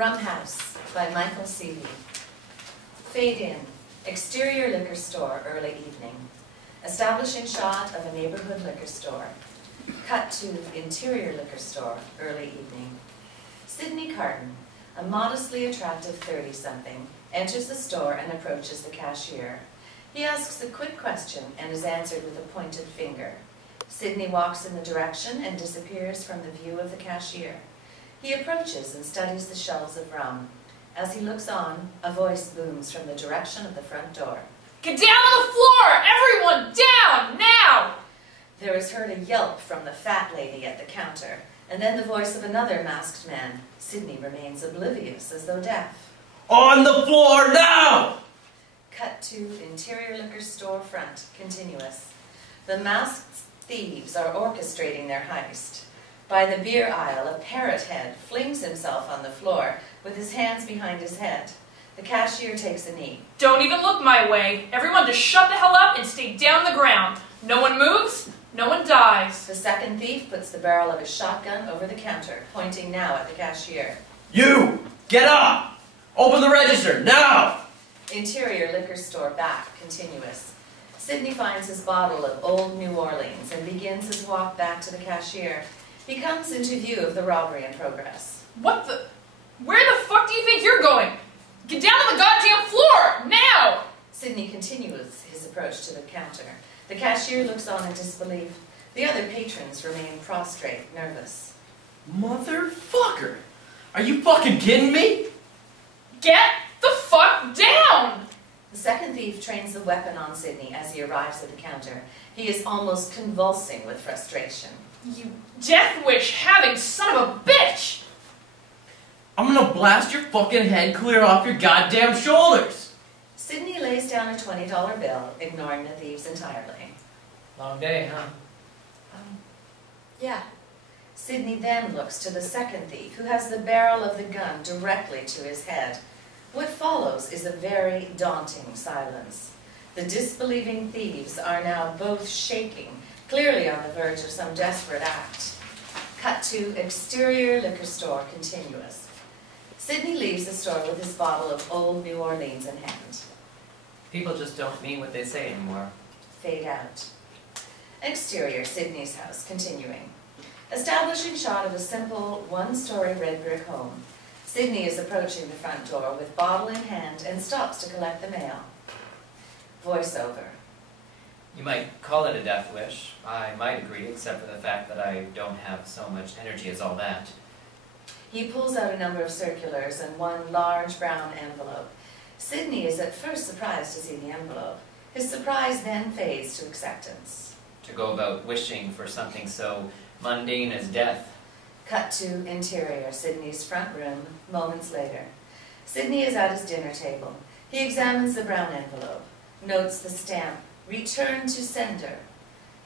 Rum House by Michael Sieve. Fade in. Exterior liquor store, early evening. Establishing shot of a neighborhood liquor store. Cut to interior liquor store, early evening. Sidney Carton, a modestly attractive 30-something, enters the store and approaches the cashier. He asks a quick question and is answered with a pointed finger. Sidney walks in the direction and disappears from the view of the cashier. He approaches and studies the shelves of rum. As he looks on, a voice booms from the direction of the front door. Get down on the floor! Everyone down! Now! There is heard a yelp from the fat lady at the counter, and then the voice of another masked man. Sidney remains oblivious, as though deaf. On the floor now! Cut to interior liquor store front, continuous. The masked thieves are orchestrating their heist. By the beer aisle, a parrot head flings himself on the floor with his hands behind his head. The cashier takes a knee. Don't even look my way. Everyone just shut the hell up and stay down on the ground. No one moves, no one dies. The second thief puts the barrel of his shotgun over the counter, pointing now at the cashier. You! Get up! Open the register, now! Interior liquor store back, continuous. Sidney finds his bottle of Old New Orleans and begins his walk back to the cashier. He comes into view of the robbery in progress. What the? Where the fuck do you think you're going? Get down on the goddamn floor! Now! Sidney continues his approach to the counter. The cashier looks on in disbelief. The other patrons remain prostrate, nervous. Motherfucker! Are you fucking kidding me? Get the fuck down! The second thief trains the weapon on Sidney as he arrives at the counter. He is almost convulsing with frustration. You death wish having son of a bitch! I'm gonna blast your fucking head clear off your goddamn shoulders! Sidney lays down a $20 bill, ignoring the thieves entirely. Long day, huh? Yeah. Sidney then looks to the second thief, who has the barrel of the gun directly to his head. What follows is a very daunting silence. The disbelieving thieves are now both shaking, clearly on the verge of some desperate act. Cut to exterior liquor store, continuous. Sidney leaves the store with his bottle of Old New Orleans in hand. People just don't mean what they say anymore. Fade out. Exterior, Sidney's house, continuing. Establishing shot of a simple, one-story red brick home. Sidney is approaching the front door with bottle in hand and stops to collect the mail. Voiceover. You might call it a death wish. I might agree, except for the fact that I don't have so much energy as all that. He pulls out a number of circulars and one large brown envelope. Sidney is at first surprised to see the envelope. His surprise then fades to acceptance. To go about wishing for something so mundane as death. Cut to interior, Sidney's front room, moments later. Sidney is at his dinner table. He examines the brown envelope, notes the stamp, "Return to sender."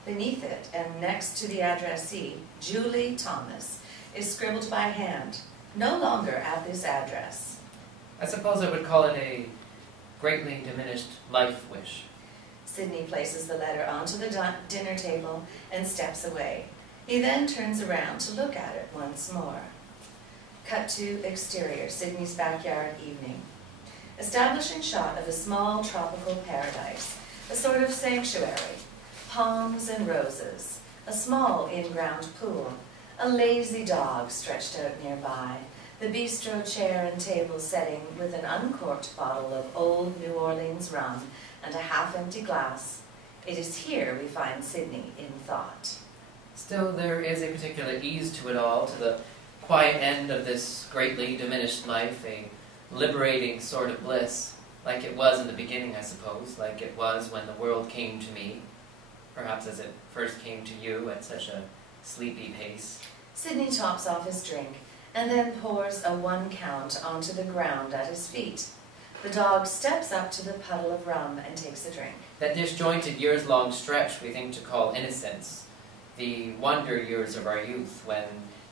Beneath it, and next to the addressee, Julie Thomas, is scribbled by hand, no longer at this address. I suppose I would call it a greatly diminished life wish. Sidney places the letter onto the dinner table and steps away. He then turns around to look at it once more. Cut to exterior, Sidney's backyard, evening. Establishing shot of a small tropical paradise, a sort of sanctuary. Palms and roses, a small in-ground pool, a lazy dog stretched out nearby, the bistro chair and table setting with an uncorked bottle of Old New Orleans rum and a half-empty glass. It is here we find Sidney in thought. Still, there is a particular ease to it all, to the quiet end of this greatly diminished life, a liberating sort of bliss, like it was in the beginning, I suppose, like it was when the world came to me, perhaps as it first came to you at such a sleepy pace. Sidney tops off his drink and then pours a one count onto the ground at his feet. The dog steps up to the puddle of rum and takes a drink. That disjointed years-long stretch we think to call innocence, the wonder years of our youth, when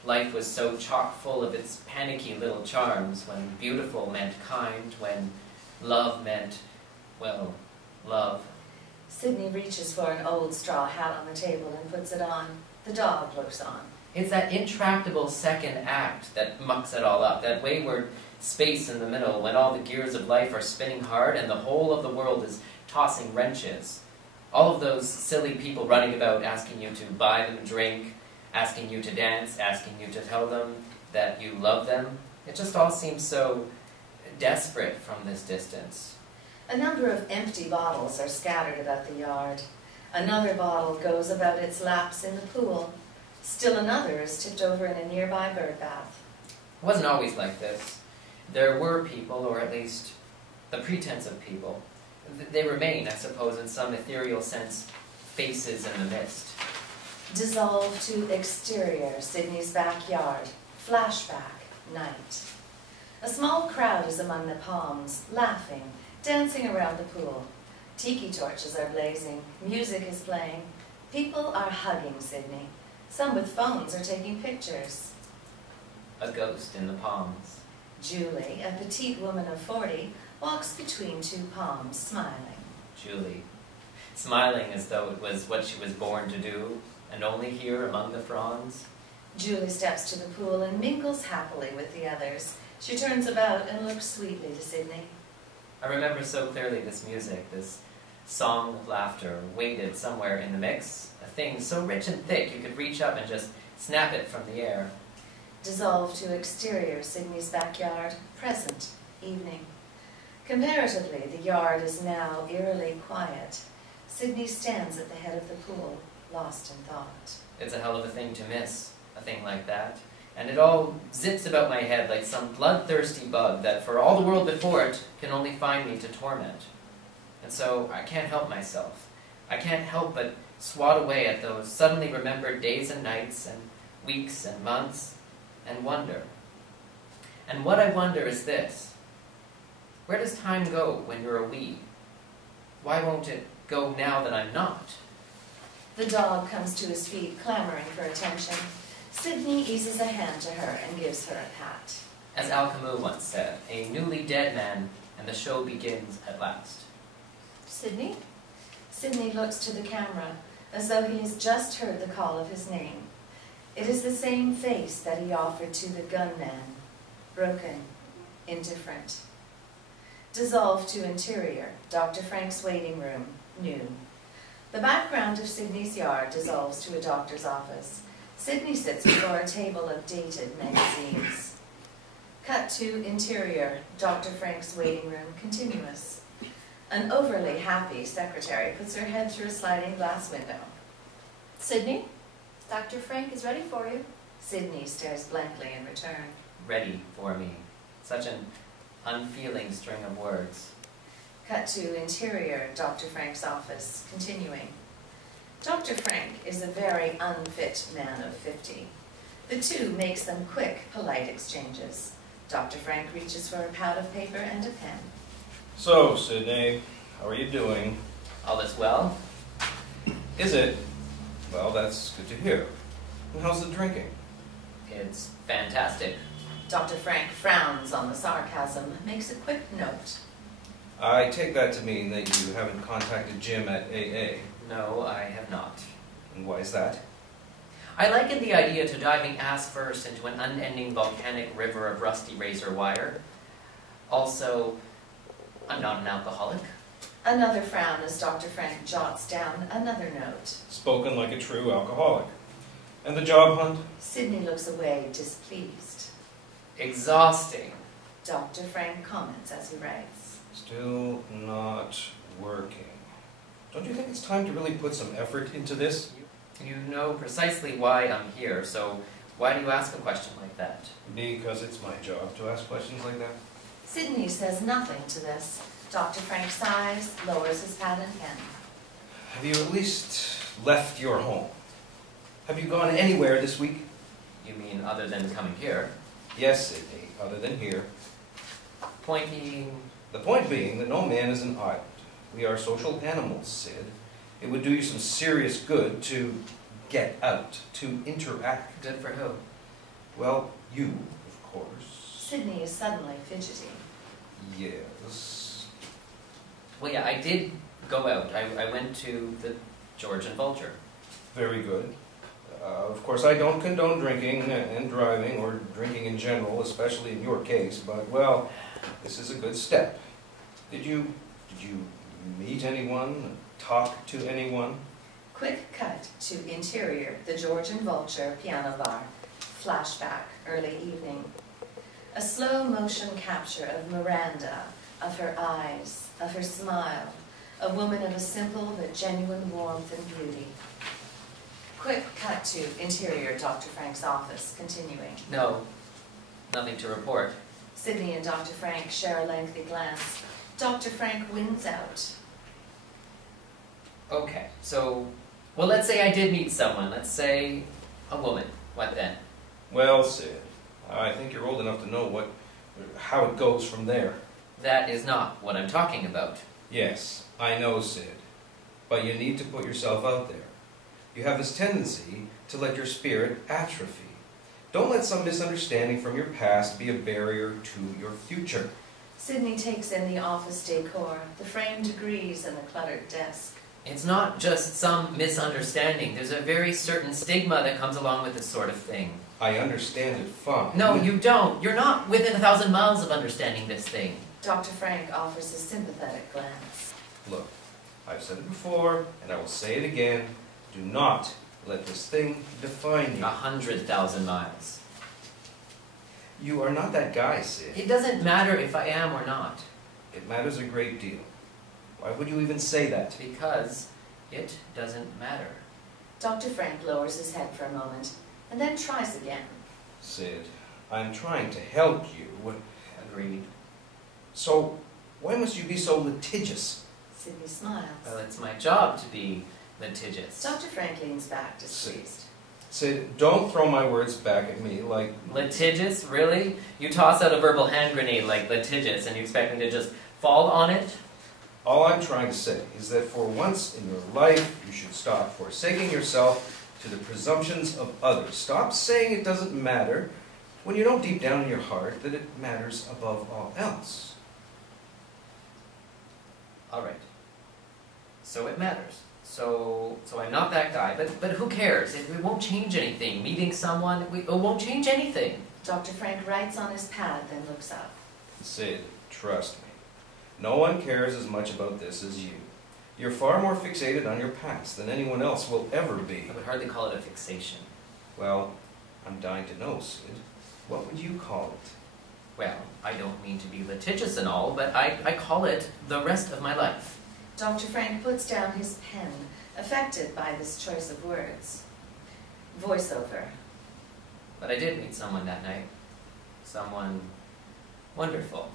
life was so chock full of its panicky little charms, when beautiful meant kind, when love meant, well, love. Sidney reaches for an old straw hat on the table and puts it on. The dog looks on. It's that intractable second act that mucks it all up, that wayward space in the middle when all the gears of life are spinning hard and the whole of the world is tossing wrenches. All of those silly people running about asking you to buy them a drink, asking you to dance, asking you to tell them that you love them. It just all seems so desperate from this distance. A number of empty bottles are scattered about the yard. Another bottle goes about its laps in the pool. Still another is tipped over in a nearby bird bath. It wasn't always like this. There were people, or at least the pretense of people. They remain, I suppose, in some ethereal sense, faces in the mist. Dissolve to exterior, Sydney's backyard. Flashback, night. A small crowd is among the palms, laughing, dancing around the pool. Tiki torches are blazing, music is playing. People are hugging Sydney. Some with phones are taking pictures. A ghost in the palms. Julie, a petite woman of 40, walks between two palms, smiling. Julie, smiling as though it was what she was born to do, and only here among the fronds. Julie steps to the pool and mingles happily with the others. She turns about and looks sweetly to Sydney. I remember so clearly this music, this song of laughter, weighted somewhere in the mix, a thing so rich and thick you could reach up and just snap it from the air. Dissolve to exterior, Sydney's backyard, present, evening. Comparatively, the yard is now eerily quiet. Sydney stands at the head of the pool, lost in thought. It's a hell of a thing to miss, a thing like that. And it all zips about my head like some bloodthirsty bug that, for all the world before it, can only find me to torment. And so I can't help myself. I can't help but swat away at those suddenly remembered days and nights and weeks and months and wonder. And what I wonder is this. Where does time go when you're a wee? Why won't it go now that I'm not? The dog comes to his feet, clamoring for attention. Sydney eases a hand to her and gives her a pat. As Al Camus once said, a newly dead man, and the show begins at last. Sydney? Sydney looks to the camera, as though he has just heard the call of his name. It is the same face that he offered to the gunman, broken, indifferent. Dissolve to interior, Dr. Frank's waiting room, noon. The background of Sydney's yard dissolves to a doctor's office. Sydney sits before a table of dated magazines. Cut to interior, Dr. Frank's waiting room, continuous. An overly happy secretary puts her head through a sliding glass window. Sydney? Dr. Frank is ready for you. Sydney stares blankly in return. Ready for me. Such an unfeeling string of words. Cut to interior, Dr. Frank's office, continuing. Dr. Frank is a very unfit man of 50. The two make some quick, polite exchanges. Dr. Frank reaches for a pad of paper and a pen. So, Sydney, how are you doing? All is well? Is it? Well, that's good to hear. And how's the drinking? It's fantastic. Dr. Frank frowns on the sarcasm, makes a quick note. I take that to mean that you haven't contacted Jim at AA. No, I have not. And why is that? I liken the idea to diving ass first into an unending volcanic river of rusty razor wire. Also, I'm not an alcoholic. Another frown as Dr. Frank jots down another note. Spoken like a true alcoholic. And the job hunt? Sydney looks away, displeased. Exhausting. Dr. Frank comments as he writes. Still not working. Don't you think it's time to really put some effort into this? You know precisely why I'm here, so why do you ask a question like that? Because it's my job to ask questions like that. Sydney says nothing to this. Dr. Frank sighs, lowers his pad and pen. Have you at least left your home? Have you gone anywhere this week? You mean other than coming here? Yes, Sydney, other than here. Point being... The point being that no man is an island. We are social animals, Sid. It would do you some serious good to get out, to interact. Good for who? Well, you, of course. Sydney is suddenly fidgety. Yes. Well, yeah, I did go out. I went to the George and Vulture. Very good. Of course. course, I don't condone drinking and driving, or drinking in general, especially in your case, but, well, this is a good step. Did you meet anyone? Talk to anyone? Quick cut to interior, the George and Vulture piano bar. Flashback, early evening. A slow motion capture of Miranda, of her eyes, of her smile, a woman of a simple but genuine warmth and beauty. Quick cut to interior, Dr. Frank's office, continuing. No, nothing to report. Sydney and Dr. Frank share a lengthy glance. Dr. Frank wins out. Okay, so, well, let's say I did meet someone. Let's say a woman. What then? Well, Sid, I think you're old enough to know how it goes from there. That is not what I'm talking about. Yes, I know, Sid. But you need to put yourself out there. You have this tendency to let your spirit atrophy. Don't let some misunderstanding from your past be a barrier to your future. Sydney takes in the office decor, the framed degrees and the cluttered desk. It's not just some misunderstanding. There's a very certain stigma that comes along with this sort of thing. I understand it fine. No, you don't. You're not within 1,000 miles of understanding this thing. Dr. Frank offers a sympathetic glance. Look, I've said it before, and I will say it again. Do not let this thing define you. 100,000 miles. You are not that guy, Sid. It doesn't matter if I am or not. It matters a great deal. Why would you even say that? Because it doesn't matter. Dr. Frank lowers his head for a moment, and then tries again. Sid, I'm trying to help you. Agreed. So, why must you be so litigious? Sydney smiles. Well, it's my job to be litigious. Dr. Frank leans back, displeased. Sid, don't throw my words back at me like... Litigious? Really? You toss out a verbal hand grenade like litigious and you expect me to just fall on it? All I'm trying to say is that for once in your life, you should stop forsaking yourself to the presumptions of others. Stop saying it doesn't matter when you know deep down in your heart that it matters above all else. All right. So it matters. So I'm not that guy, but who cares? It won't change anything. Meeting someone, it won't change anything. Dr. Frank writes on his pad, then looks up. Sid, trust me. No one cares as much about this as you. You're far more fixated on your past than anyone else will ever be. I would hardly call it a fixation. Well, I'm dying to know, Sid. What would you call it? Well, I don't mean to be litigious and all, but I call it the rest of my life. Dr. Frank puts down his pen, affected by this choice of words. Voiceover. But I did meet someone that night. Someone wonderful.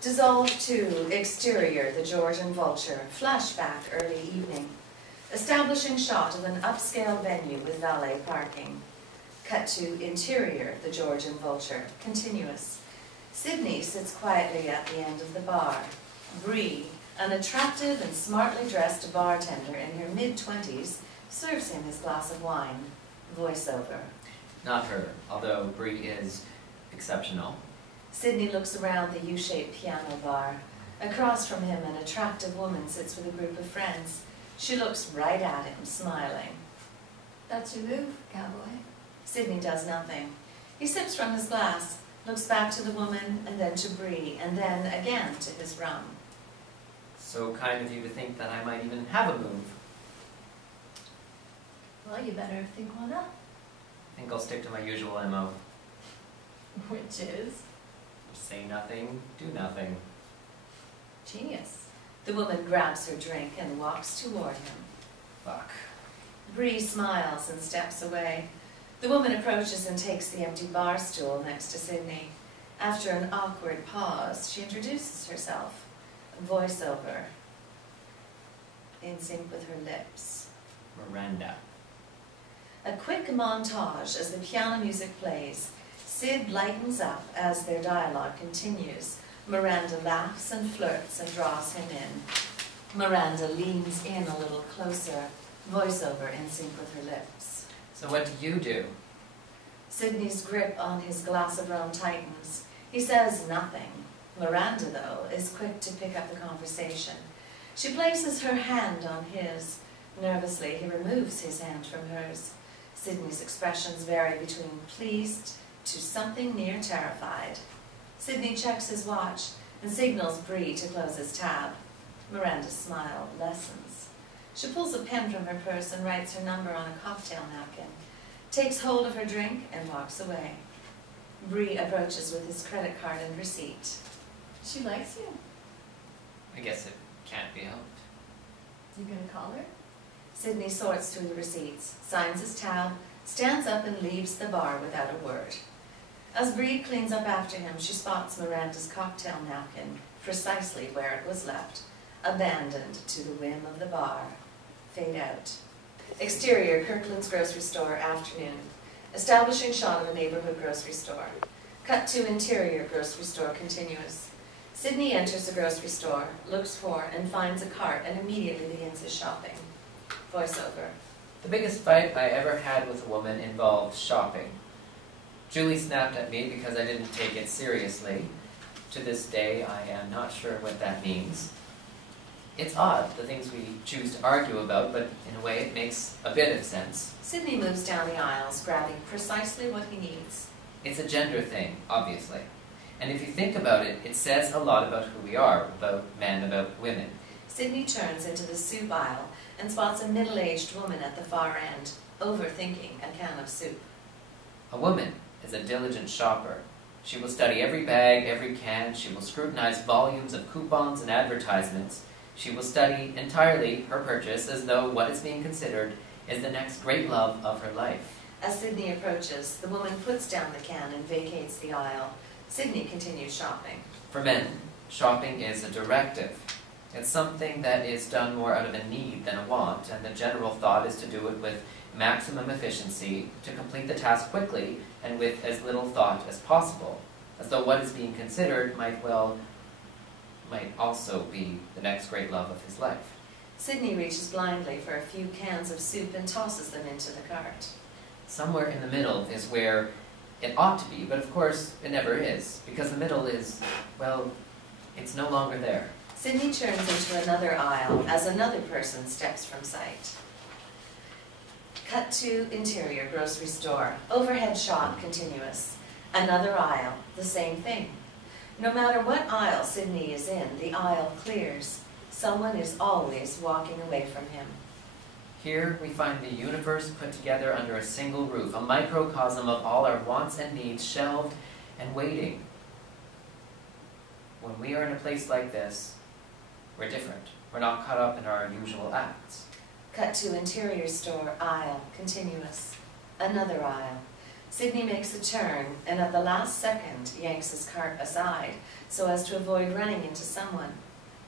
Dissolve to exterior, the George and Vulture. Flashback, early evening. Establishing shot of an upscale venue with valet parking. Cut to interior, the George and Vulture. Continuous. Sydney sits quietly at the end of the bar. Bree, an attractive and smartly dressed bartender in her mid-20s, serves him his glass of wine. Voiceover. Not her, although Bree is exceptional. Sydney looks around the U-shaped piano bar. Across from him, an attractive woman sits with a group of friends. She looks right at him, smiling. That's your move, cowboy. Sydney does nothing. He sips from his glass, looks back to the woman, and then to Bree, and then again to his rum. So kind of you to think that I might even have a move. Well, you better think one up. I think I'll stick to my usual MO. Which is? Say nothing, do nothing. Genius. The woman grabs her drink and walks toward him. Fuck. Bree smiles and steps away. The woman approaches and takes the empty bar stool next to Sydney. After an awkward pause, she introduces herself. Voiceover. In sync with her lips. Miranda. A quick montage as the piano music plays. Sid lightens up as their dialogue continues. Miranda laughs and flirts and draws him in. Miranda leans in a little closer. Voiceover in sync with her lips. So what do you do? Sydney's grip on his glass of rum tightens. He says nothing. Miranda, though, is quick to pick up the conversation. She places her hand on his. Nervously, he removes his hand from hers. Sydney's expressions vary between pleased to something near terrified. Sydney checks his watch and signals Bree to close his tab. Miranda's smile lessens. She pulls a pen from her purse and writes her number on a cocktail napkin, takes hold of her drink, and walks away. Bree approaches with his credit card and receipt. She likes you. I guess it can't be helped. You gonna call her? Sydney sorts through the receipts, signs his tab, stands up and leaves the bar without a word. As Bree cleans up after him, she spots Miranda's cocktail napkin precisely where it was left, abandoned to the whim of the bar. Fade out. Exterior, Kirkland's grocery store, afternoon. Establishing shot of a neighborhood grocery store. Cut to interior grocery store, continuous. Sydney enters the grocery store, looks for and finds a cart and immediately begins his shopping. Voiceover. The biggest fight I ever had with a woman involved shopping. Julie snapped at me because I didn't take it seriously. To this day, I am not sure what that means. It's odd, the things we choose to argue about, but in a way it makes a bit of sense. Sydney moves down the aisles, grabbing precisely what he needs. It's a gender thing, obviously. And if you think about it, it says a lot about who we are, about men, about women. Sydney turns into the soup aisle and spots a middle-aged woman at the far end, overthinking a can of soup. A woman is a diligent shopper. She will study every bag, every can. She will scrutinize volumes of coupons and advertisements. She will study entirely her purchase as though what is being considered is the next great love of her life. As Sydney approaches, the woman puts down the can and vacates the aisle. Sydney continues shopping. For men, shopping is a directive. It's something that is done more out of a need than a want, and the general thought is to do it with maximum efficiency, to complete the task quickly and with as little thought as possible, as though what is being considered might also be the next great love of his life. Sydney reaches blindly for a few cans of soup and tosses them into the cart. Somewhere in the middle is where it ought to be, but of course it never is, because the middle is, well, it's no longer there. Sydney turns into another aisle as another person steps from sight. Cut to interior grocery store. Overhead shot continuous. Another aisle, the same thing. No matter what aisle Sydney is in, the aisle clears. Someone is always walking away from him. Here we find the universe put together under a single roof, a microcosm of all our wants and needs shelved and waiting. When we are in a place like this, we're different. We're not caught up in our usual acts. Cut to interior store, aisle, continuous. Another aisle. Sydney makes a turn and at the last second yanks his cart aside so as to avoid running into someone.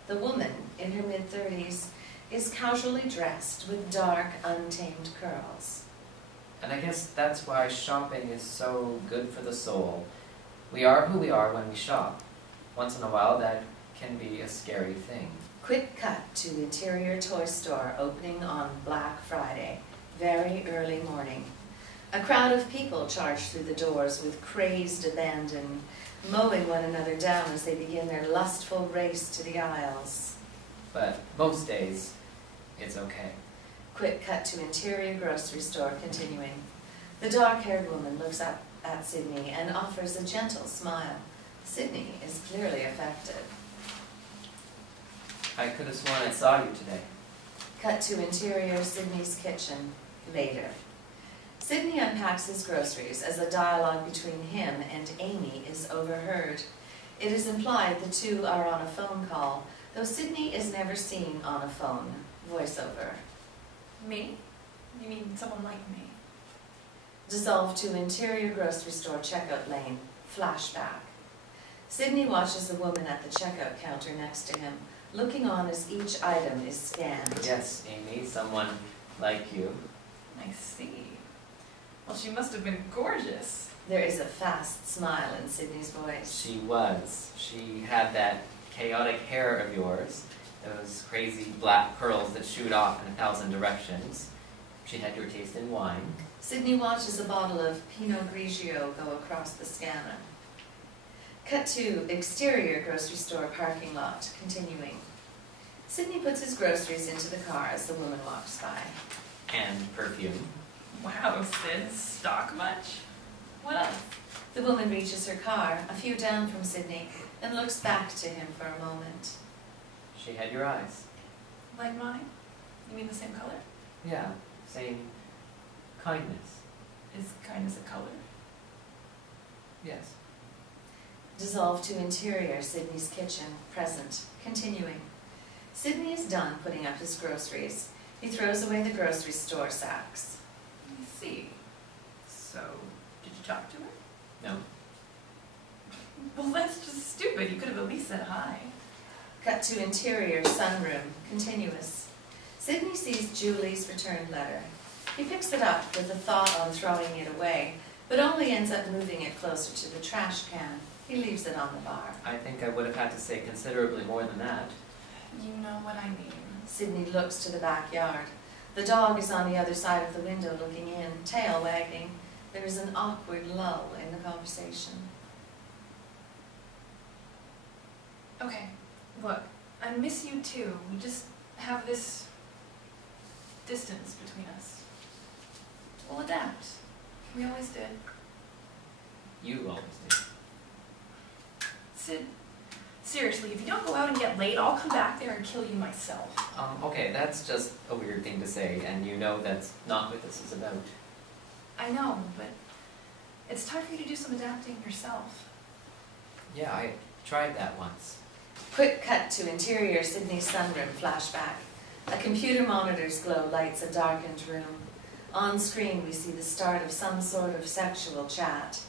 The woman, in her mid-30s, is casually dressed with dark, untamed curls. And I guess that's why shopping is so good for the soul. We are who we are when we shop. Once in a while, that can be a scary thing. Quick cut to interior toy store opening on Black Friday, very early morning. A crowd of people charge through the doors with crazed abandon, mowing one another down as they begin their lustful race to the aisles. But most days, it's okay. Quick cut to interior grocery store continuing. The dark-haired woman looks up at Sydney and offers a gentle smile. Sydney is clearly affected. I could have sworn I saw you today. Cut to interior Sydney's kitchen. Later. Sydney unpacks his groceries as a dialogue between him and Amy is overheard. It is implied the two are on a phone call, though Sydney is never seen on a phone. Voiceover. Me? You mean someone like me? Dissolve to interior grocery store checkout lane. Flashback. Sydney watches the woman at the checkout counter next to him, looking on as each item is scanned. Yes, Amy, someone like you. I see. Well, she must have been gorgeous. There is a fast smile in Sydney's voice. She was. She had that chaotic hair of yours, those crazy black curls that shoot off in 1,000 directions. She had your taste in wine. Sydney watches a bottle of Pinot Grigio go across the scanner. Cut to exterior grocery store parking lot, continuing. Sydney puts his groceries into the car as the woman walks by. And perfume. Wow, Sid, stock much? What else? The woman reaches her car, a few down from Sydney, and looks back to him for a moment. She had your eyes. Like mine? You mean the same color? Yeah, same kindness. Is kindness a color? Yes. Dissolve to interior, Sydney's kitchen, present, continuing. Sydney is done putting up his groceries. He throws away the grocery store sacks. Let me see. So, did you talk to her? No. Well, that's just stupid. You could have at least said hi. Cut to interior, sunroom, continuous. Sydney sees Julie's return letter. He picks it up with a thought on throwing it away, but only ends up moving it closer to the trash can. He leaves it on the bar. I think I would have had to say considerably more than that. You know what I mean. Sydney looks to the backyard. The dog is on the other side of the window looking in, tail wagging. There is an awkward lull in the conversation. Okay, look, I miss you too. We just have this distance between us. We'll adapt. We always did. You always did. Sid, seriously, if you don't go out and get laid, I'll come back there and kill you myself. Okay, that's just a weird thing to say, and you know that's not what this is about. I know, but it's time for you to do some adapting yourself. Yeah, I tried that once. Quick cut to interior Sydney's sunroom flashback. A computer monitor's glow lights a darkened room. On screen we see the start of some sort of sexual chat.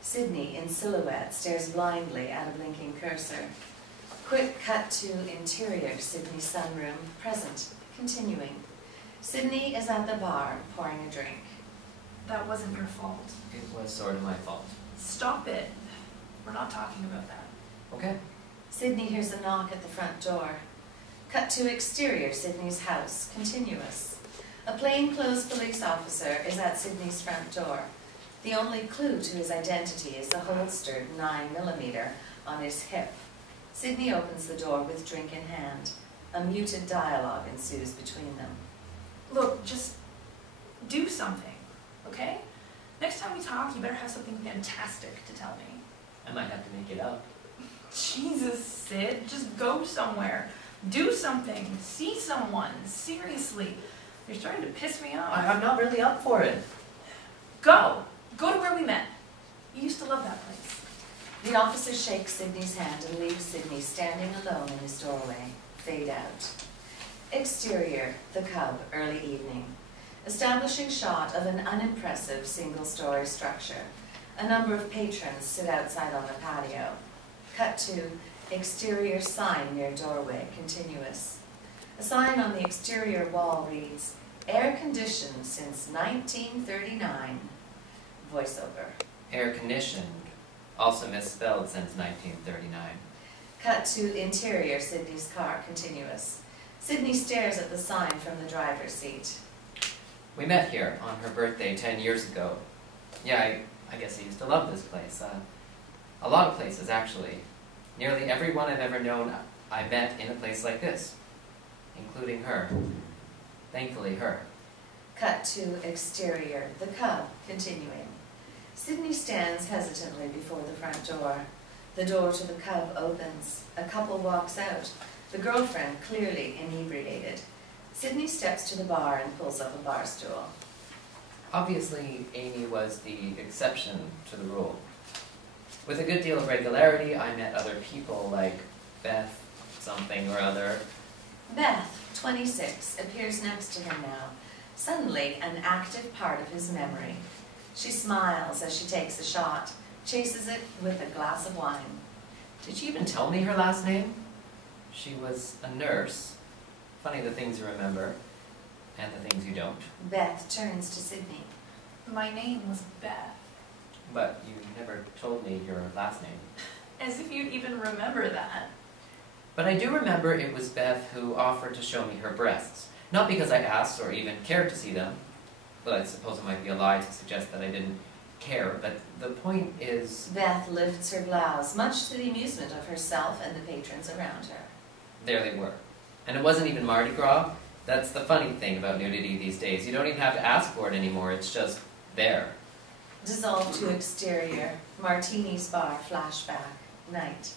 Sydney, in silhouette, stares blindly at a blinking cursor. Quick cut to interior Sydney's sunroom, present, continuing. Sydney is at the bar, pouring a drink. That wasn't your fault. It was sort of my fault. Stop it. We're not talking about that. Okay. Sydney hears a knock at the front door. Cut to exterior Sydney's house, continuous. A plainclothes police officer is at Sydney's front door. The only clue to his identity is the holstered 9mm on his hip. Sydney opens the door with drink in hand. A muted dialogue ensues between them. Look, just do something, okay? Next time we talk, you better have something fantastic to tell me. I might have to make it up. Jesus, Sid, just go somewhere. Do something. See someone. Seriously. You're starting to piss me off. I'm not really up for it. Go. Go to where we met. You used to love that place. The officer shakes Sydney's hand and leaves Sydney standing alone in his doorway. Fade out. Exterior, the Cub, early evening. Establishing shot of an unimpressive single-story structure. A number of patrons sit outside on the patio. Cut to exterior sign near doorway, continuous. A sign on the exterior wall reads, air conditioned since 1939. Voiceover. Air conditioned, also misspelled since 1939. Cut to interior Sydney's car, continuous. Sydney stares at the sign from the driver's seat. We met here on her birthday 10 years ago. Yeah, I guess I used to love this place. A lot of places, actually. Nearly everyone I've ever known I met in a place like this, including her. Thankfully, her. Cut to exterior, the Cub, continuing. Sydney stands hesitantly before the front door. The door to the Cub opens. A couple walks out, the girlfriend clearly inebriated. Sydney steps to the bar and pulls up a bar stool. Obviously, Amy was the exception to the rule. With a good deal of regularity, I met other people like Beth, something or other. Beth, 26, appears next to him now, suddenly an active part of his memory. She smiles as she takes a shot, chases it with a glass of wine. Did she even tell me her last name? She was a nurse. Funny the things you remember, and the things you don't. Beth turns to Sydney. My name was Beth. But you never told me your last name. As if you'd even remember that. But I do remember it was Beth who offered to show me her breasts. Not because I asked or even cared to see them. Well, I suppose it might be a lie to suggest that I didn't care, but the point is... Beth lifts her blouse, much to the amusement of herself and the patrons around her. There they were. And it wasn't even Mardi Gras. That's the funny thing about nudity these days. You don't even have to ask for it anymore, it's just there. Dissolve to exterior, Martini's bar, flashback, night.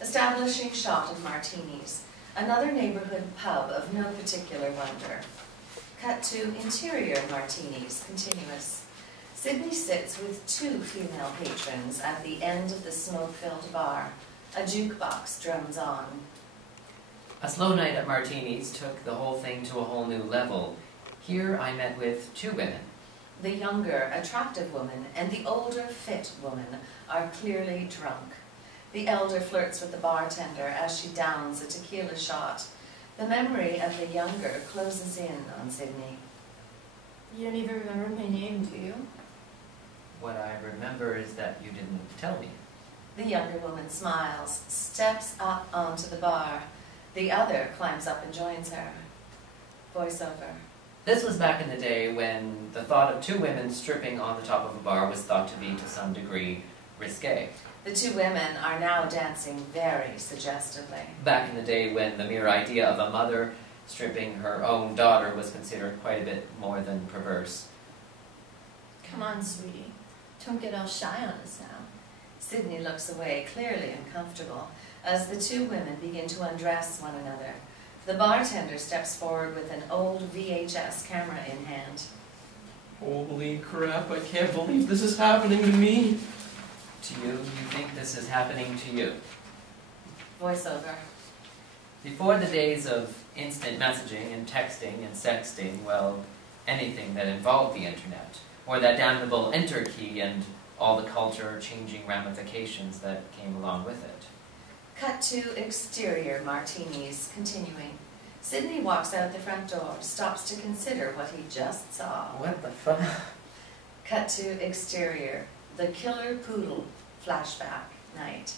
Establishing shot of Martini's, another neighborhood pub of no particular wonder. Cut to interior Martini's, continuous. Sydney sits with two female patrons at the end of the smoke-filled bar. A jukebox drums on. A slow night at Martini's took the whole thing to a whole new level. Here I met with two women. The younger, attractive woman and the older, fit woman are clearly drunk. The elder flirts with the bartender as she downs a tequila shot. The memory of the younger closes in on Sydney. You don't even remember my name, do you? What I remember is that you didn't tell me. The younger woman smiles, steps up onto the bar. The other climbs up and joins her. Voiceover. This was back in the day when the thought of two women stripping on the top of a bar was thought to be, to some degree, risque. The two women are now dancing very suggestively. Back in the day when the mere idea of a mother stripping her own daughter was considered quite a bit more than perverse. Come on, sweetie. Don't get all shy on us now. Sydney looks away, clearly uncomfortable, as the two women begin to undress one another. The bartender steps forward with an old VHS camera in hand. Holy crap, I can't believe this is happening to me. To you think this is happening to you. Voiceover. Before the days of instant messaging and texting and sexting, well, anything that involved the internet, or that damnable enter key and all the culture-changing ramifications that came along with it. Cut to exterior Martini's, continuing. Sydney walks out the front door, stops to consider what he just saw. What the fuck? Cut to exterior, the killer poodle, flashback, night.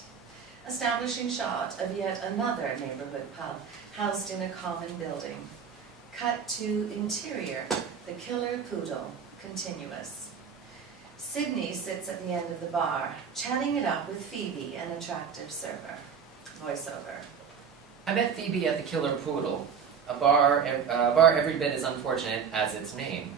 Establishing shot of yet another neighborhood pub, housed in a common building. Cut to interior, the killer poodle, continuous. Sydney sits at the end of the bar, chatting it up with Phoebe, an attractive server. Voiceover. I met Phoebe at the Killer Poodle, a bar every bit as unfortunate as its name.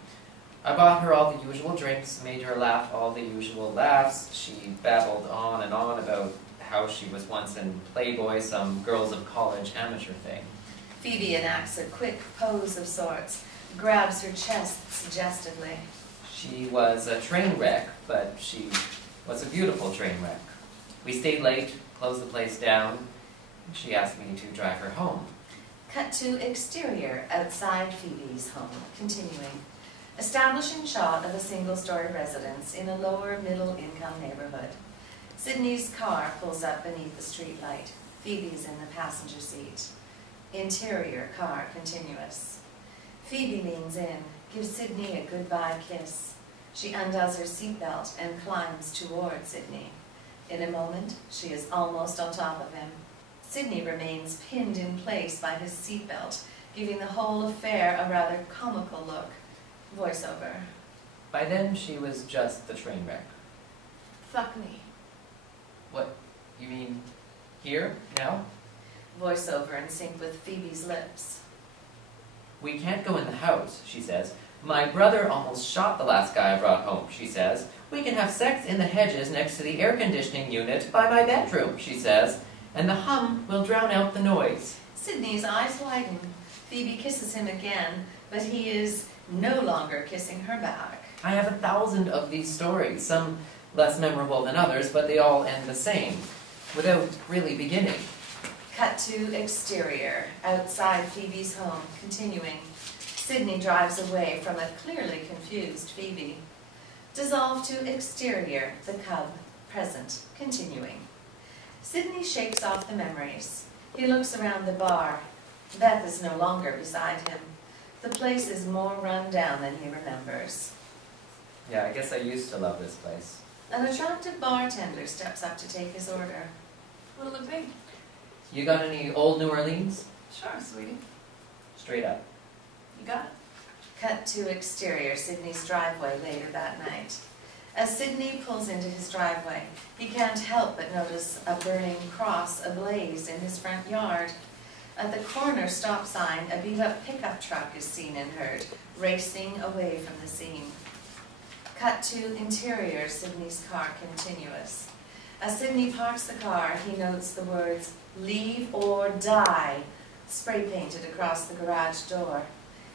I bought her all the usual drinks, made her laugh all the usual laughs. She babbled on and on about how she was once in Playboy, some girls of college amateur thing. Phoebe enacts a quick pose of sorts, grabs her chest suggestively. She was a train wreck, but she was a beautiful train wreck. We stayed late, closed the place down. She asked me to drive her home. Cut to exterior, outside Phoebe's home, continuing. Establishing shot of a single-story residence in a lower middle-income neighborhood. Sydney's car pulls up beneath the streetlight. Phoebe's in the passenger seat. Interior, car, continuous. Phoebe leans in, gives Sydney a goodbye kiss. She undoes her seatbelt and climbs toward Sydney. In a moment, she is almost on top of him. Sydney remains pinned in place by his seatbelt, giving the whole affair a rather comical look. Voiceover. By then, she was just the train wreck. Fuck me. What? You mean here? Now? Voiceover in sync with Phoebe's lips. We can't go in the house, she says. My brother almost shot the last guy I brought home, she says. We can have sex in the hedges next to the air conditioning unit by my bedroom, she says. And the hum will drown out the noise. Sydney's eyes widen. Phoebe kisses him again, but he is no longer kissing her back. I have 1,000 of these stories, some less memorable than others, but they all end the same, without really beginning. Cut to exterior, outside Phoebe's home, continuing. Sydney drives away from a clearly confused Phoebe. Dissolve to exterior, the cub, present, continuing. Sydney shakes off the memories. He looks around the bar. Beth is no longer beside him. The place is more run down than he remembers. Yeah, I guess I used to love this place. An attractive bartender steps up to take his order. What'll it be? You got any old New Orleans? Sure, sweetie. Straight up. You got it. Cut to exterior, Sydney's driveway later that night. As Sydney pulls into his driveway, he can't help but notice a burning cross ablaze in his front yard. At the corner stop sign, a beat-up pickup truck is seen and heard, racing away from the scene. Cut to interior, Sydney's car continuous. As Sydney parks the car, he notes the words, "Leave or die," spray painted across the garage door.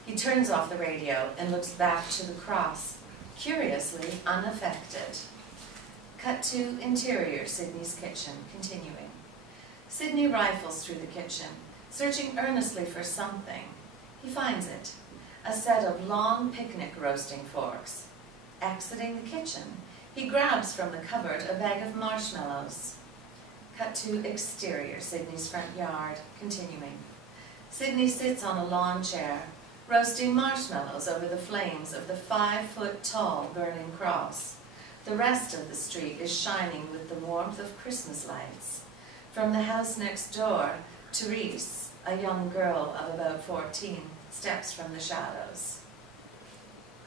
He turns off the radio and looks back to the cross, curiously unaffected. Cut to interior, Sydney's kitchen, continuing. Sydney rifles through the kitchen, searching earnestly for something. He finds it, a set of long picnic roasting forks. Exiting the kitchen, he grabs from the cupboard a bag of marshmallows. Cut to exterior, Sydney's front yard, continuing. Sydney sits on a lawn chair, roasting marshmallows over the flames of the 5-foot-tall burning cross. The rest of the street is shining with the warmth of Christmas lights. From the house next door, Therese, a young girl of about 14, steps from the shadows.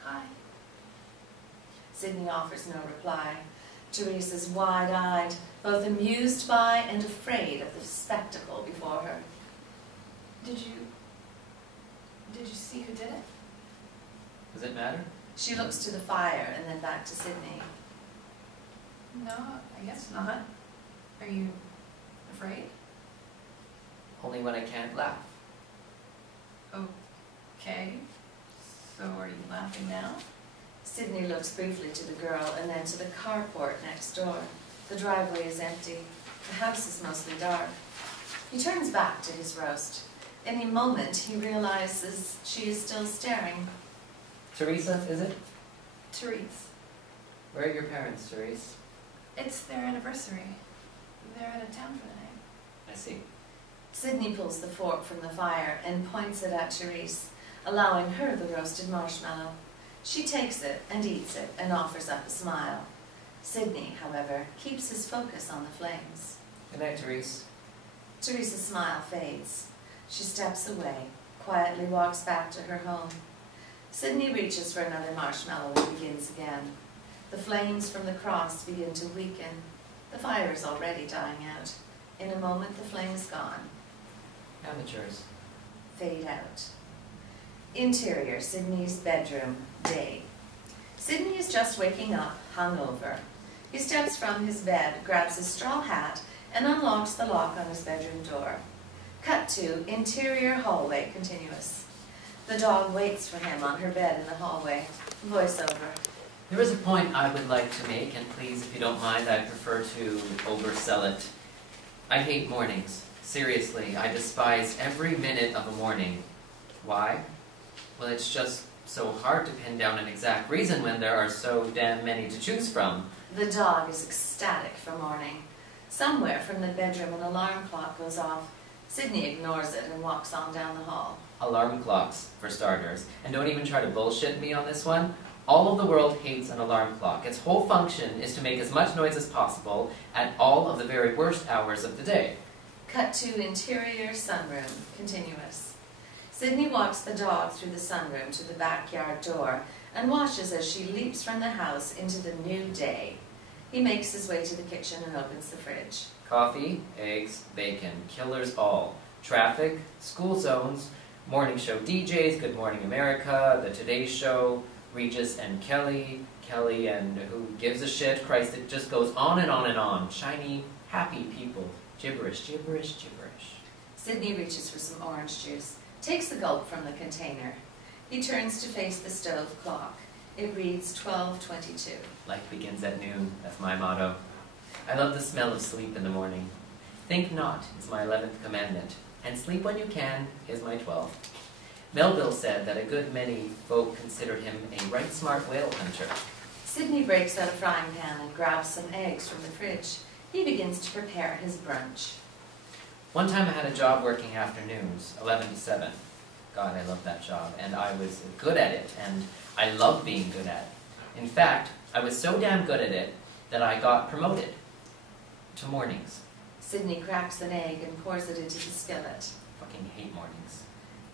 Hi. Sydney offers no reply. Therese is wide-eyed, both amused by and afraid of the spectacle before her. Did you see who did it? Does it matter? She looks to the fire and then back to Sydney. No, I guess not. Are you afraid? Only when I can't laugh. Okay. So are you laughing now? Sydney looks briefly to the girl and then to the carport next door. The driveway is empty. The house is mostly dark. He turns back to his roast. In a moment, he realizes she is still staring. Teresa, is it? Therese. Where are your parents, Therese? It's their anniversary. They're out of town for the night. I see. Sydney pulls the fork from the fire and points it at Therese, allowing her the roasted marshmallow. She takes it and eats it and offers up a smile. Sydney, however, keeps his focus on the flames. Good night, Therese. Teresa's smile fades. She steps away, quietly walks back to her home. Sydney reaches for another marshmallow and begins again. The flames from the cross begin to weaken. The fire is already dying out. In a moment, the flame is gone. Amateurs. Fade out. Interior, Sydney's bedroom, day. Sydney is just waking up, hungover. He steps from his bed, grabs his straw hat, and unlocks the lock on his bedroom door. Cut to interior hallway, continuous. The dog waits for him on her bed in the hallway. Voiceover. There is a point I would like to make, and please, if you don't mind, I prefer to oversell it. I hate mornings. Seriously, I despise every minute of a morning. Why? Well, it's just so hard to pin down an exact reason when there are so damn many to choose from. The dog is ecstatic for morning. Somewhere from the bedroom, an alarm clock goes off. Sydney ignores it and walks on down the hall. Alarm clocks, for starters. And don't even try to bullshit me on this one. All of the world hates an alarm clock. Its whole function is to make as much noise as possible at all of the very worst hours of the day. Cut to interior sunroom, continuous. Sydney walks the dog through the sunroom to the backyard door and watches as she leaps from the house into the new day. He makes his way to the kitchen and opens the fridge. Coffee, eggs, bacon, killers all. Traffic, school zones, morning show DJs, Good Morning America, The Today Show, Regis and Kelly, Kelly and Who Gives a Shit, Christ, it just goes on and on and on. Shiny, happy people. Gibberish, gibberish, gibberish. Sydney reaches for some orange juice, takes a gulp from the container. He turns to face the stove clock. It reads 12:22. Life begins at noon, that's my motto. I love the smell of sleep in the morning. Think not is my 11th commandment, and sleep when you can is my 12th. Melville said that a good many folk considered him a right smart whale hunter. Sydney breaks out a frying pan and grabs some eggs from the fridge. He begins to prepare his brunch. One time I had a job working afternoons, 11 to 7. God, I loved that job, and I was good at it, and I love being good at it. In fact, I was so damn good at it that I got promoted to mornings. Sydney cracks an egg and pours it into the skillet. Fucking hate mornings.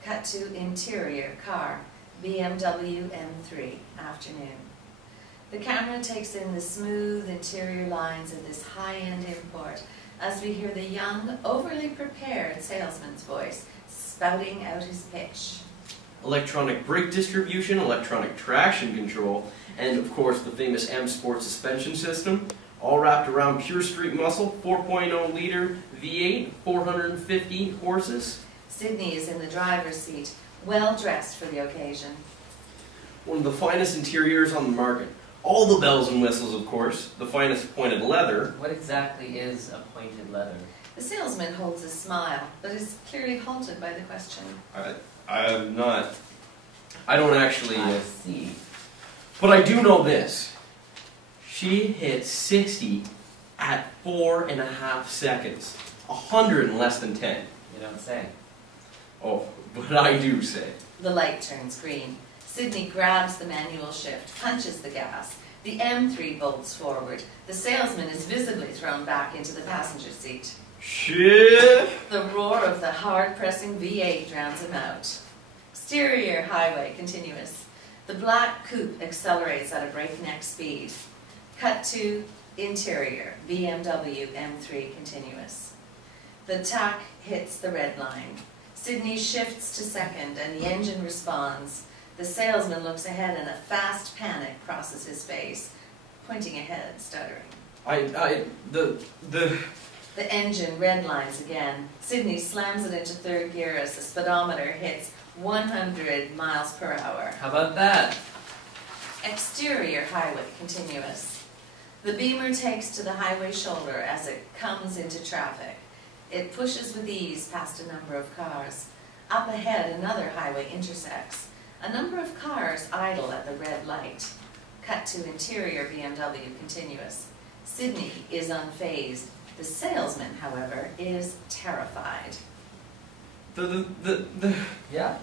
Cut to interior car, BMW M3, afternoon. The camera takes in the smooth interior lines of this high-end import as we hear the young, overly prepared salesman's voice spouting out his pitch. Electronic brake distribution, electronic traction control, and of course the famous M Sport suspension system, all wrapped around pure street muscle, 4.0 liter V8, 450 horses. Sydney is in the driver's seat, well dressed for the occasion. One of the finest interiors on the market. All the bells and whistles, of course. The finest pointed leather. What exactly is a pointed leather? The salesman holds a smile, but is clearly halted by the question. I'm not. I don't actually. I see. But I do know this. She hit 60 at 4.5 seconds. 100 in less than 10. You don't say. Oh, but I do say. The light turns green. Sydney grabs the manual shift, punches the gas. The M3 bolts forward. The salesman is visibly thrown back into the passenger seat. Shit! The roar of the hard-pressing V8 drowns him out. Exterior highway continuous. The black coupe accelerates at a breakneck speed. Cut to interior, BMW M3 continuous. The tack hits the red line. Sydney shifts to second and the engine responds. The salesman looks ahead and a fast panic crosses his face, pointing ahead, stuttering. The engine redlines again. Sydney slams it into third gear as the speedometer hits 100 miles per hour. How about that? Exterior highway continuous. The Beamer takes to the highway shoulder as it comes into traffic. It pushes with ease past a number of cars. Up ahead, another highway intersects. A number of cars idle at the red light. Cut to interior BMW continuous. Sydney is unfazed. The salesman, however, is terrified. Yeah?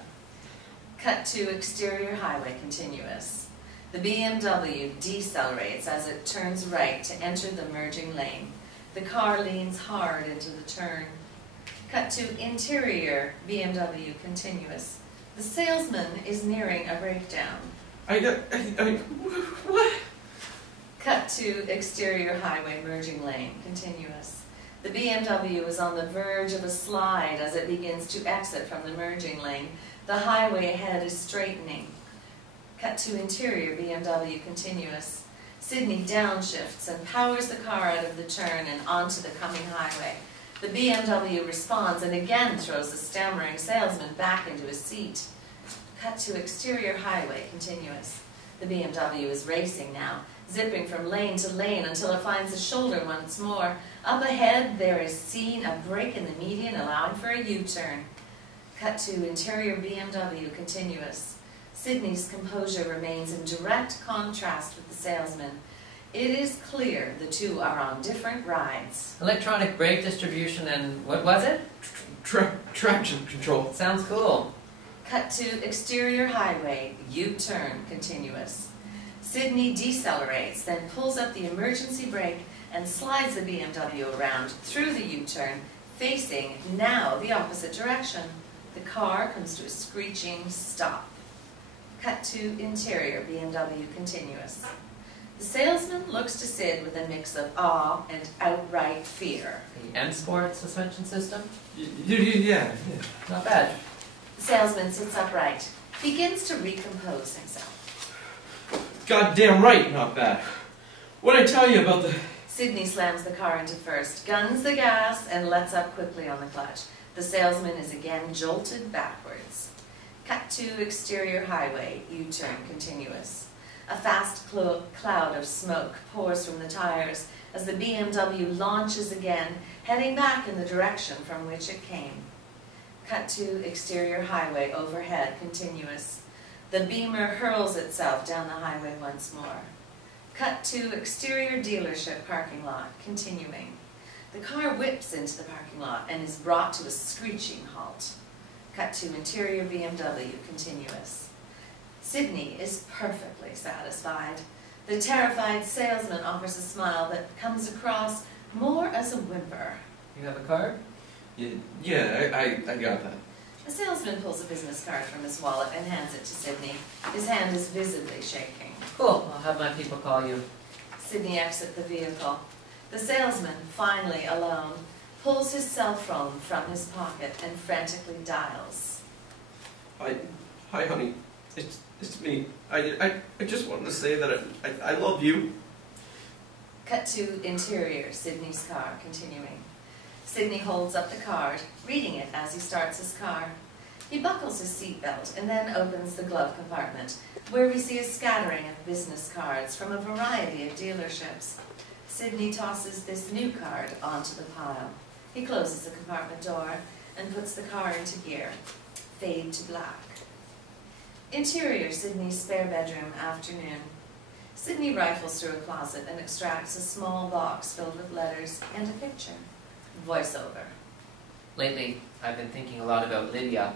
Cut to exterior highway continuous. The BMW decelerates as it turns right to enter the merging lane. The car leans hard into the turn. Cut to interior BMW continuous. The salesman is nearing a breakdown. What? Cut to exterior highway merging lane continuous. The BMW is on the verge of a slide as it begins to exit from the merging lane. The highway ahead is straightening. Cut to interior BMW continuous. Sydney downshifts and powers the car out of the turn and onto the coming highway. The BMW responds and again throws the stammering salesman back into his seat. Cut to exterior highway continuous. The BMW is racing now, zipping from lane to lane until it finds the shoulder once more. Up ahead, there is seen a break in the median, allowing for a U-turn. Cut to interior BMW continuous. Sydney's composure remains in direct contrast with the salesman. It is clear the two are on different rides. Electronic brake distribution and what was it? Traction control. Sounds cool. Cut to exterior highway, U-turn continuous. Sydney decelerates, then pulls up the emergency brake and slides the BMW around through the U-turn, facing now the opposite direction. The car comes to a screeching stop. Cut to interior BMW continuous. The salesman looks to Sid with a mix of awe and outright fear. The M Sport suspension system? Yeah. Not bad. The salesman sits upright, begins to recompose himself. Goddamn right, not bad. What'd I tell you about the... Sydney slams the car into first, guns the gas, and lets up quickly on the clutch. The salesman is again jolted backwards. Cut to exterior highway, U-turn continuous. A fast cloud of smoke pours from the tires as the BMW launches again, heading back in the direction from which it came. Cut to exterior highway overhead, continuous. The Beamer hurls itself down the highway once more. Cut to exterior dealership parking lot, continuing. The car whips into the parking lot and is brought to a screeching halt. Cut to interior BMW, continuous. Sydney is perfectly satisfied. The terrified salesman offers a smile that comes across more as a whimper. You have a card? Yeah, I got that. The salesman pulls a business card from his wallet and hands it to Sydney. His hand is visibly shaking. Cool. I'll have my people call you. Sydney exits the vehicle. The salesman, finally alone, pulls his cell phone from his pocket and frantically dials. Hi, honey. It's me. I just wanted to say that I love you. Cut to interior, Sydney's car, continuing. Sydney holds up the card, reading it as he starts his car. He buckles his seatbelt and then opens the glove compartment, where we see a scattering of business cards from a variety of dealerships. Sydney tosses this new card onto the pile. He closes the compartment door and puts the car into gear. Fade to black. Interior, Sydney's spare bedroom, afternoon. Sydney rifles through a closet and extracts a small box filled with letters and a picture. Voiceover. Lately, I've been thinking a lot about Lydia.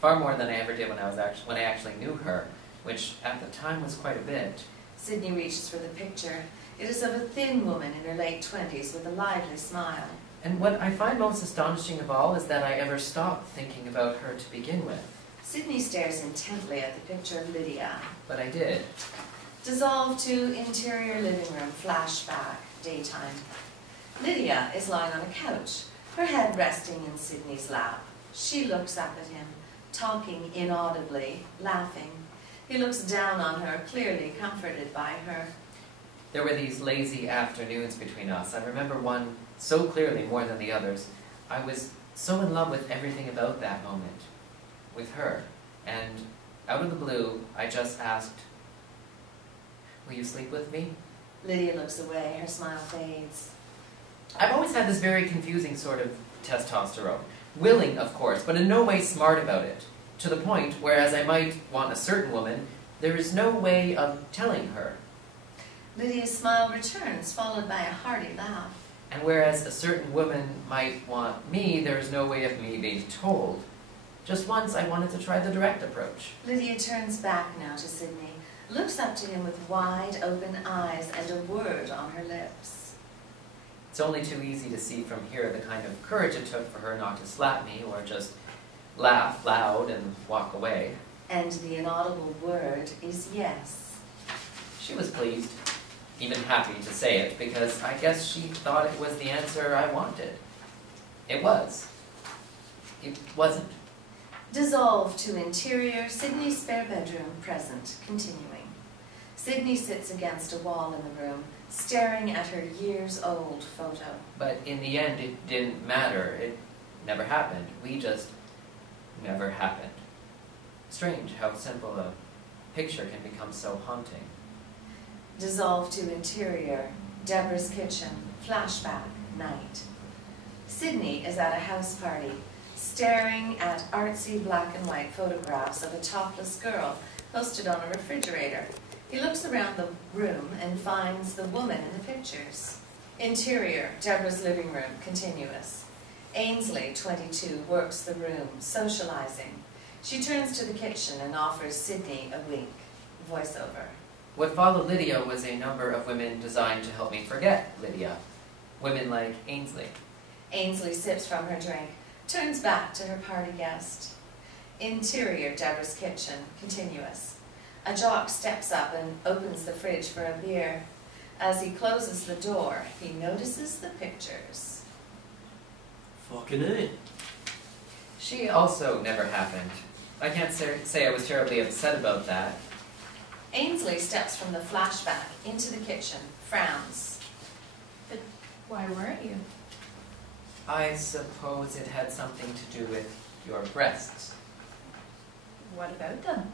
Far more than I ever did when I actually knew her, which at the time was quite a bit. Sydney reaches for the picture. It is of a thin woman in her late 20s with a lively smile. And what I find most astonishing of all is that I ever stopped thinking about her to begin with. Sydney stares intently at the picture of Lydia. But I did. Dissolve to interior living room, flashback, daytime. Lydia is lying on a couch, her head resting in Sydney's lap. She looks up at him, talking inaudibly, laughing. He looks down on her, clearly comforted by her. There were these lazy afternoons between us. I remember one so clearly more than the others. I was so in love with everything about that moment, with her. And out of the blue, I just asked, "Will you sleep with me?" Lydia looks away, her smile fades. I've always had this very confusing sort of testosterone. Willing, of course, but in no way smart about it. To the point, whereas I might want a certain woman, there is no way of telling her. Lydia's smile returns, followed by a hearty laugh. And whereas a certain woman might want me, there is no way of me being told. Just once I wanted to try the direct approach. Lydia turns back now to Sydney, looks up to him with wide open eyes and a word on her lips. It's only too easy to see from here the kind of courage it took for her not to slap me or just laugh loud and walk away. And the inaudible word is yes. She was pleased, even happy to say it, because I guess she thought it was the answer I wanted. It was. It wasn't. Dissolve to interior, Sydney's spare bedroom, present, continuing. Sydney sits against a wall in the room, staring at her years-old photo. But in the end, it didn't matter. It never happened. We just never happened. Strange how simple a picture can become so haunting. Dissolve to interior, Deborah's kitchen, flashback, night. Sydney is at a house party, staring at artsy black and white photographs of a topless girl posted on a refrigerator. He looks around the room and finds the woman in the pictures. Interior, Deborah's living room, continuous. Ainsley, 22, works the room, socializing. She turns to the kitchen and offers Sydney a wink. Voiceover. What followed Lydia was a number of women designed to help me forget Lydia. Women like Ainsley. Ainsley sips from her drink, turns back to her party guest. Interior, Deborah's kitchen, continuous. A jock steps up and opens the fridge for a beer. As he closes the door, he notices the pictures. Fucking A. She also never happened. I can't say I was terribly upset about that. Ainsley steps from the flashback into the kitchen, frowns. But why weren't you? I suppose it had something to do with your breasts. What about them?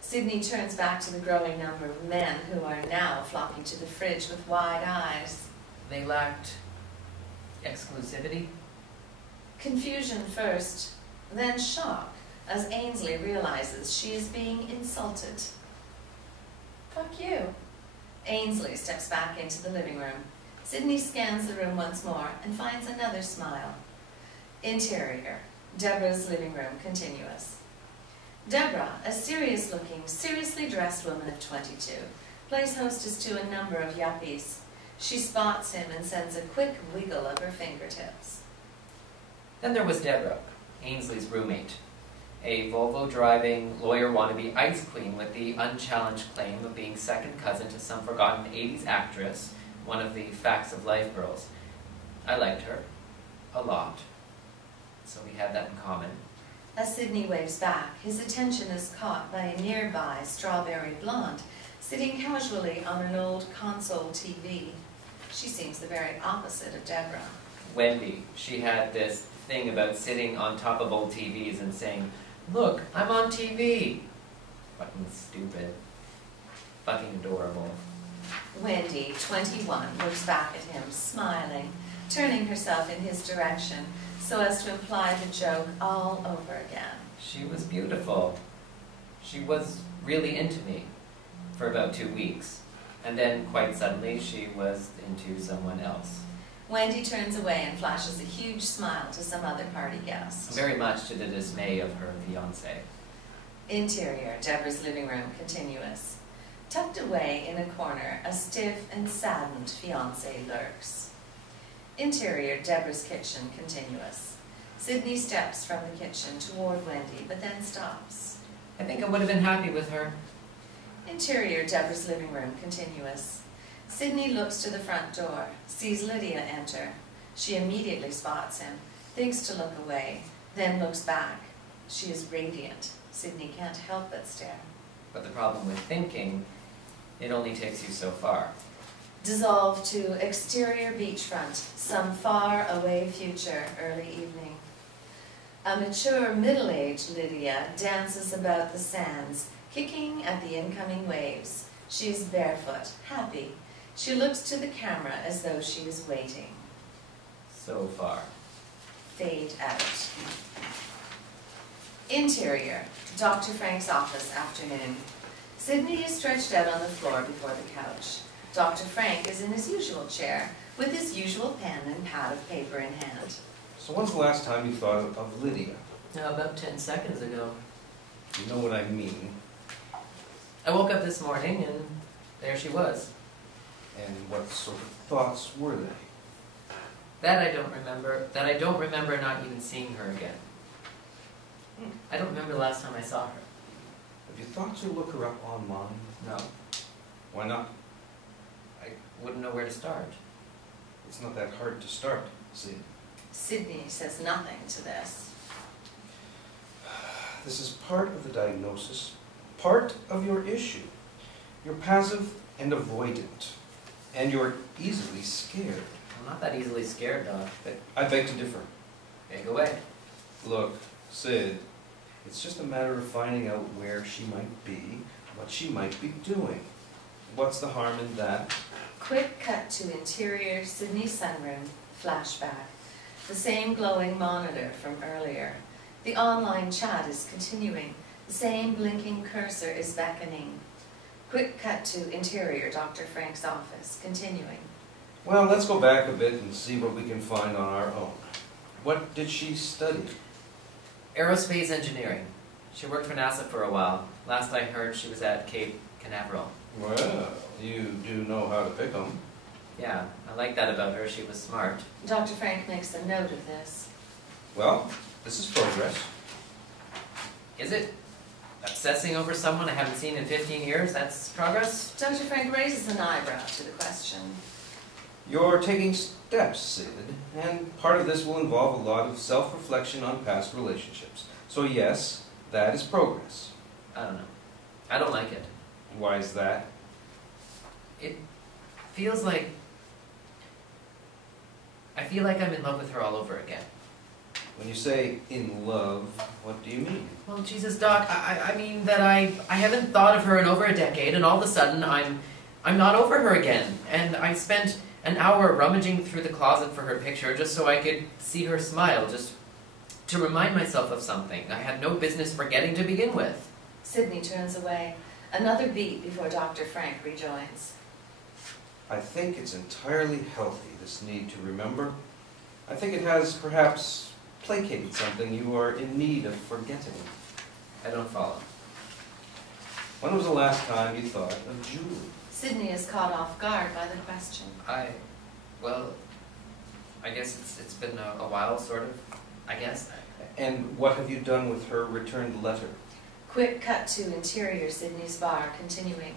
Sydney turns back to the growing number of men who are now flocking to the fridge with wide eyes. They lacked exclusivity. Confusion first, then shock, as Ainsley realizes she is being insulted. Fuck you. Ainsley steps back into the living room. Sydney scans the room once more and finds another smile. Interior, Deborah's living room, continuous. Deborah, a serious-looking, seriously dressed woman of 22, plays hostess to a number of yuppies. She spots him and sends a quick wiggle of her fingertips. Then there was Deborah, Ainsley's roommate. A Volvo-driving, lawyer-wannabe ice queen with the unchallenged claim of being second cousin to some forgotten 80s actress one of the Facts of Life girls. I liked her. A lot. So we had that in common. As Sydney waves back, his attention is caught by a nearby strawberry blonde sitting casually on an old console TV. She seems the very opposite of Deborah. Wendy, she had this thing about sitting on top of old TVs and saying, "Look, I'm on TV." Fucking stupid. Fucking adorable. Wendy, 21, looks back at him, smiling, turning herself in his direction so as to imply the joke all over again. She was beautiful. She was really into me for about 2 weeks. And then, quite suddenly, she was into someone else. Wendy turns away and flashes a huge smile to some other party guest. Very much to the dismay of her fiancé. Interior, Deborah's living room, continuous. Tucked away in a corner, a stiff and saddened fiancé lurks. Interior, Deborah's kitchen, continuous. Sydney steps from the kitchen toward Wendy, but then stops. I think I would have been happy with her. Interior, Deborah's living room, continuous. Sydney looks to the front door, sees Lydia enter. She immediately spots him, thinks to look away, then looks back. She is radiant. Sydney can't help but stare. But the problem with thinking, it only takes you so far. Dissolve to exterior beachfront, some far away future, early evening. A mature, middle-aged Lydia dances about the sands, kicking at the incoming waves. She is barefoot, happy. She looks to the camera as though she is waiting. So far. Fade out. Interior, Dr. Frank's office, afternoon. Sydney is stretched out on the floor before the couch. Dr. Frank is in his usual chair, with his usual pen and pad of paper in hand. So when's the last time you thought of Lydia? About 10 seconds ago. You know what I mean. I woke up this morning and there she was. And what sort of thoughts were they? That I don't remember not even seeing her again. I don't remember the last time I saw her. Have you thought to look her up online? No. Why not? I wouldn't know where to start. It's not that hard to start, see. Sydney says nothing to this. This is part of the diagnosis, part of your issue. You're passive and avoidant, and you're easily scared. I'm not that easily scared, Doc. I beg to differ. Okay, go away. Look, Sid, it's just a matter of finding out where she might be, what she might be doing. What's the harm in that? Quick cut to interior Sydney's sunroom, flashback. The same glowing monitor from earlier. The online chat is continuing. The same blinking cursor is beckoning. Quick cut to interior Dr. Frank's office, continuing. Well, let's go back a bit and see what we can find on our own. What did she study? Aerospace engineering. She worked for NASA for a while. Last I heard, she was at Cape Canaveral. Well, you do know how to pick 'em. Yeah, I like that about her. She was smart. Dr. Frank makes a note of this. Well, this is progress. Is it? Obsessing over someone I haven't seen in 15 years? That's progress? Dr. Frank raises an eyebrow to the question. You're taking steps, Sid, and part of this will involve a lot of self-reflection on past relationships. So yes, that is progress. I don't know. I don't like it. Why is that? It feels like... I feel like I'm in love with her all over again. When you say in love, what do you mean? Well, Jesus, Doc, I mean that I haven't thought of her in over a decade, and all of a sudden I'm not over her again. And I spent an hour rummaging through the closet for her picture just so I could see her smile, just to remind myself of something I had no business forgetting to begin with. Sydney turns away. Another beat before Dr. Frank rejoins. I think it's entirely healthy, this need to remember. I think it has perhaps placated something you are in need of forgetting. I don't follow. When was the last time you thought of Julie? Sydney is caught off guard by the question. Well, I guess it's been a while, sort of, I guess. And what have you done with her returned letter? Quick cut to interior Sydney's bar, continuing.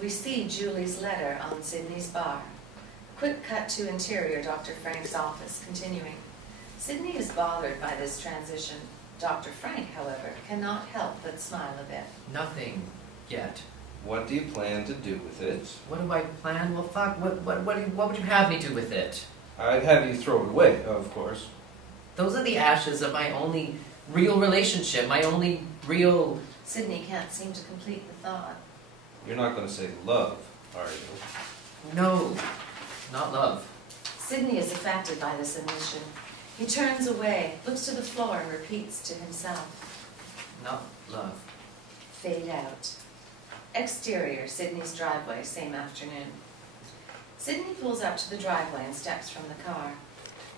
We see Julie's letter on Sydney's bar. Quick cut to interior Dr. Frank's office, continuing. Sydney is bothered by this transition. Dr. Frank, however, cannot help but smile a bit. Nothing yet. What do you plan to do with it? What do I plan? Well, fuck, what would you have me do with it? I'd have you throw it away, of course. Those are the ashes of my only real relationship, my only real... Sydney can't seem to complete the thought. You're not going to say love, are you? No, not love. Sydney is affected by this admission. He turns away, looks to the floor, and repeats to himself. Not love. Fade out. Exterior, Sydney's driveway, same afternoon. Sydney pulls up to the driveway and steps from the car.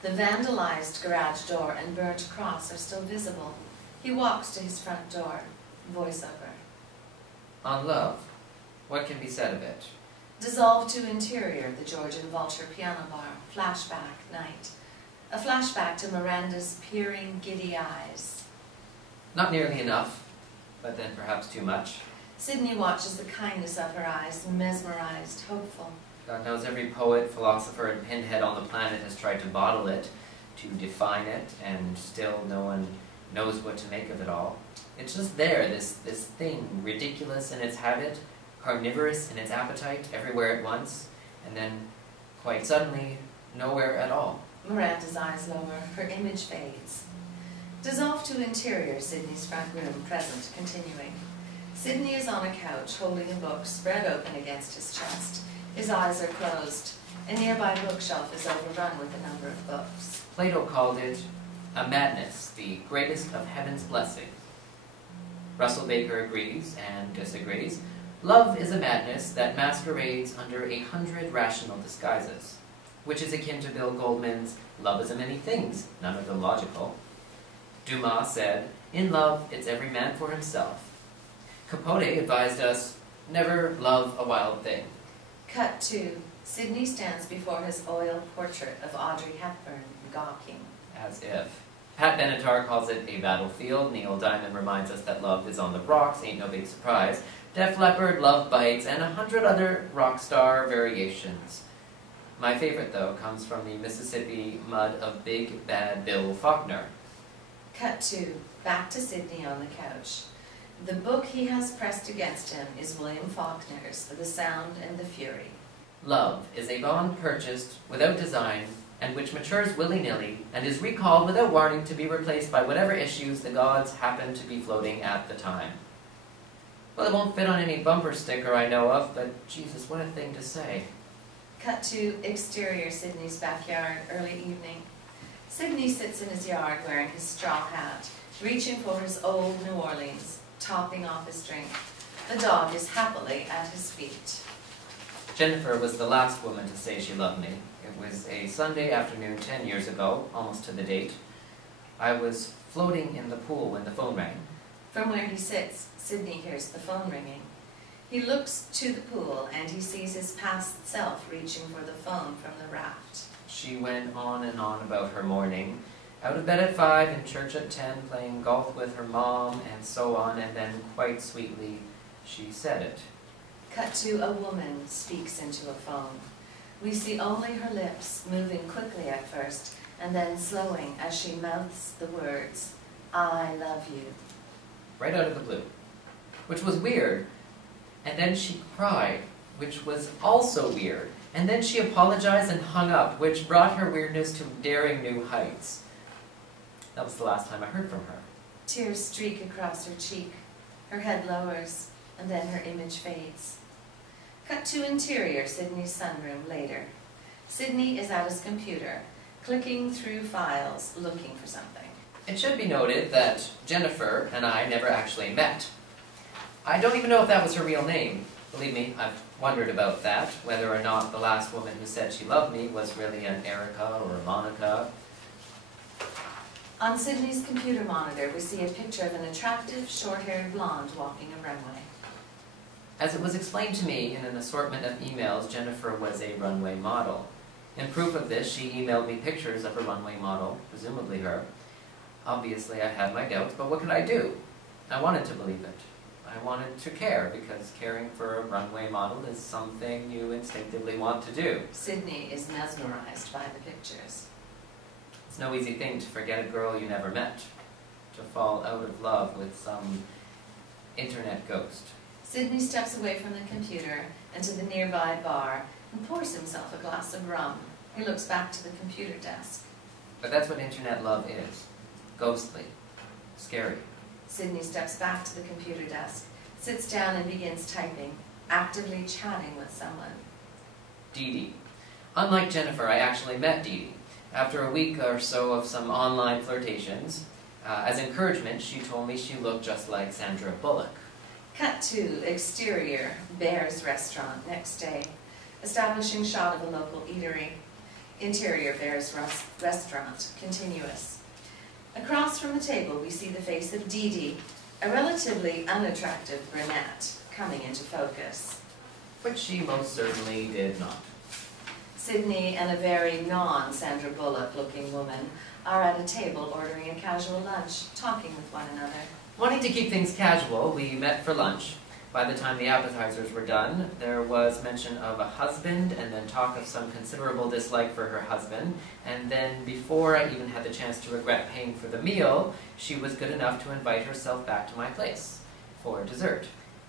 The vandalized garage door and burnt cross are still visible. He walks to his front door. Voiceover. On love, what can be said of it? Dissolved to interior, the George and Vulture piano bar. Flashback, night. A flashback to Miranda's peering, giddy eyes. Not nearly enough, but then perhaps too much. Sydney watches the kindness of her eyes, mesmerized, hopeful. God knows every poet, philosopher, and pinhead on the planet has tried to bottle it, to define it, and still no one knows what to make of it all. It's just there, this thing, ridiculous in its habit, carnivorous in its appetite, everywhere at once, and then, quite suddenly, nowhere at all. Miranda's eyes lower, her image fades. Dissolved to interior, Sydney's front room, present, continuing. Sydney is on a couch, holding a book spread open against his chest. His eyes are closed. A nearby bookshelf is overrun with a number of books. Plato called it a madness, the greatest of heaven's blessings. Russell Baker agrees and disagrees. Love is a madness that masquerades under 100 rational disguises, which is akin to Bill Goldman's love is a many things, none of them logical. Dumas said, in love, it's every man for himself. Capote advised us, never love a wild thing. Cut to, Sydney stands before his oil portrait of Audrey Hepburn, gawking. As if. Pat Benatar calls it a battlefield. Neil Diamond reminds us that love is on the rocks, ain't no big surprise. Def Leppard, Love Bites, and 100 other rock star variations. My favorite, though, comes from the Mississippi mud of Big Bad Bill Faulkner. Cut to, back to Sydney on the couch. The book he has pressed against him is William Faulkner's The Sound and the Fury. Love is a bond purchased without design, and which matures willy-nilly, and is recalled without warning to be replaced by whatever issues the gods happen to be floating at the time. Well, it won't fit on any bumper sticker I know of, but Jesus, what a thing to say. Cut to exterior Sydney's backyard, early evening. Sydney sits in his yard wearing his straw hat, reaching for his old New Orleans, topping off his drink. The dog is happily at his feet. Jennifer was the last woman to say she loved me. It was a Sunday afternoon 10 years ago, almost to the date. I was floating in the pool when the phone rang. From where he sits, Sydney hears the phone ringing. He looks to the pool and he sees his past self reaching for the phone from the raft. She went on and on about her morning. Out of bed at 5, in church at 10, playing golf with her mom, and so on, and then quite sweetly, she said it. Cut to a woman speaks into a phone. We see only her lips, moving quickly at first, and then slowing as she mouths the words, I love you. Right out of the blue. Which was weird. And then she cried, which was also weird. And then she apologized and hung up, which brought her weirdness to daring new heights. That was the last time I heard from her. Tears streak across her cheek. Her head lowers, and then her image fades. Cut to interior Sydney's sunroom later. Sydney is at his computer, clicking through files, looking for something. It should be noted that Jennifer and I never actually met. I don't even know if that was her real name. Believe me, I've wondered about that, whether or not the last woman who said she loved me was really an Erica or a Monica. On Sydney's computer monitor, we see a picture of an attractive, short-haired blonde walking a runway. As it was explained to me in an assortment of emails, Jennifer was a runway model. In proof of this, she emailed me pictures of a runway model, presumably her. Obviously, I had my doubts, but what could I do? I wanted to believe it. I wanted to care, because caring for a runway model is something you instinctively want to do. Sydney is mesmerized by the pictures. It's no easy thing to forget a girl you never met, to fall out of love with some internet ghost. Sydney steps away from the computer and to the nearby bar and pours himself a glass of rum. He looks back to the computer desk. But that's what internet love is. Ghostly. Scary. Sydney steps back to the computer desk, sits down and begins typing, actively chatting with someone. Dee Dee. Unlike Jennifer, I actually met Dee Dee. After a week or so of some online flirtations, as encouragement, she told me she looked just like Sandra Bullock. Cut to exterior, Bear's restaurant, next day. Establishing shot of a local eatery. Interior, Bear's restaurant, continuous. Across from the table, we see the face of Dee Dee, a relatively unattractive brunette, coming into focus. Which she most certainly did not. Sydney and a very non-Sandra Bullock-looking woman are at a table ordering a casual lunch, talking with one another. Wanting to keep things casual, we met for lunch. By the time the appetizers were done, there was mention of a husband, and then talk of some considerable dislike for her husband, and then before I even had the chance to regret paying for the meal, she was good enough to invite herself back to my place for dessert.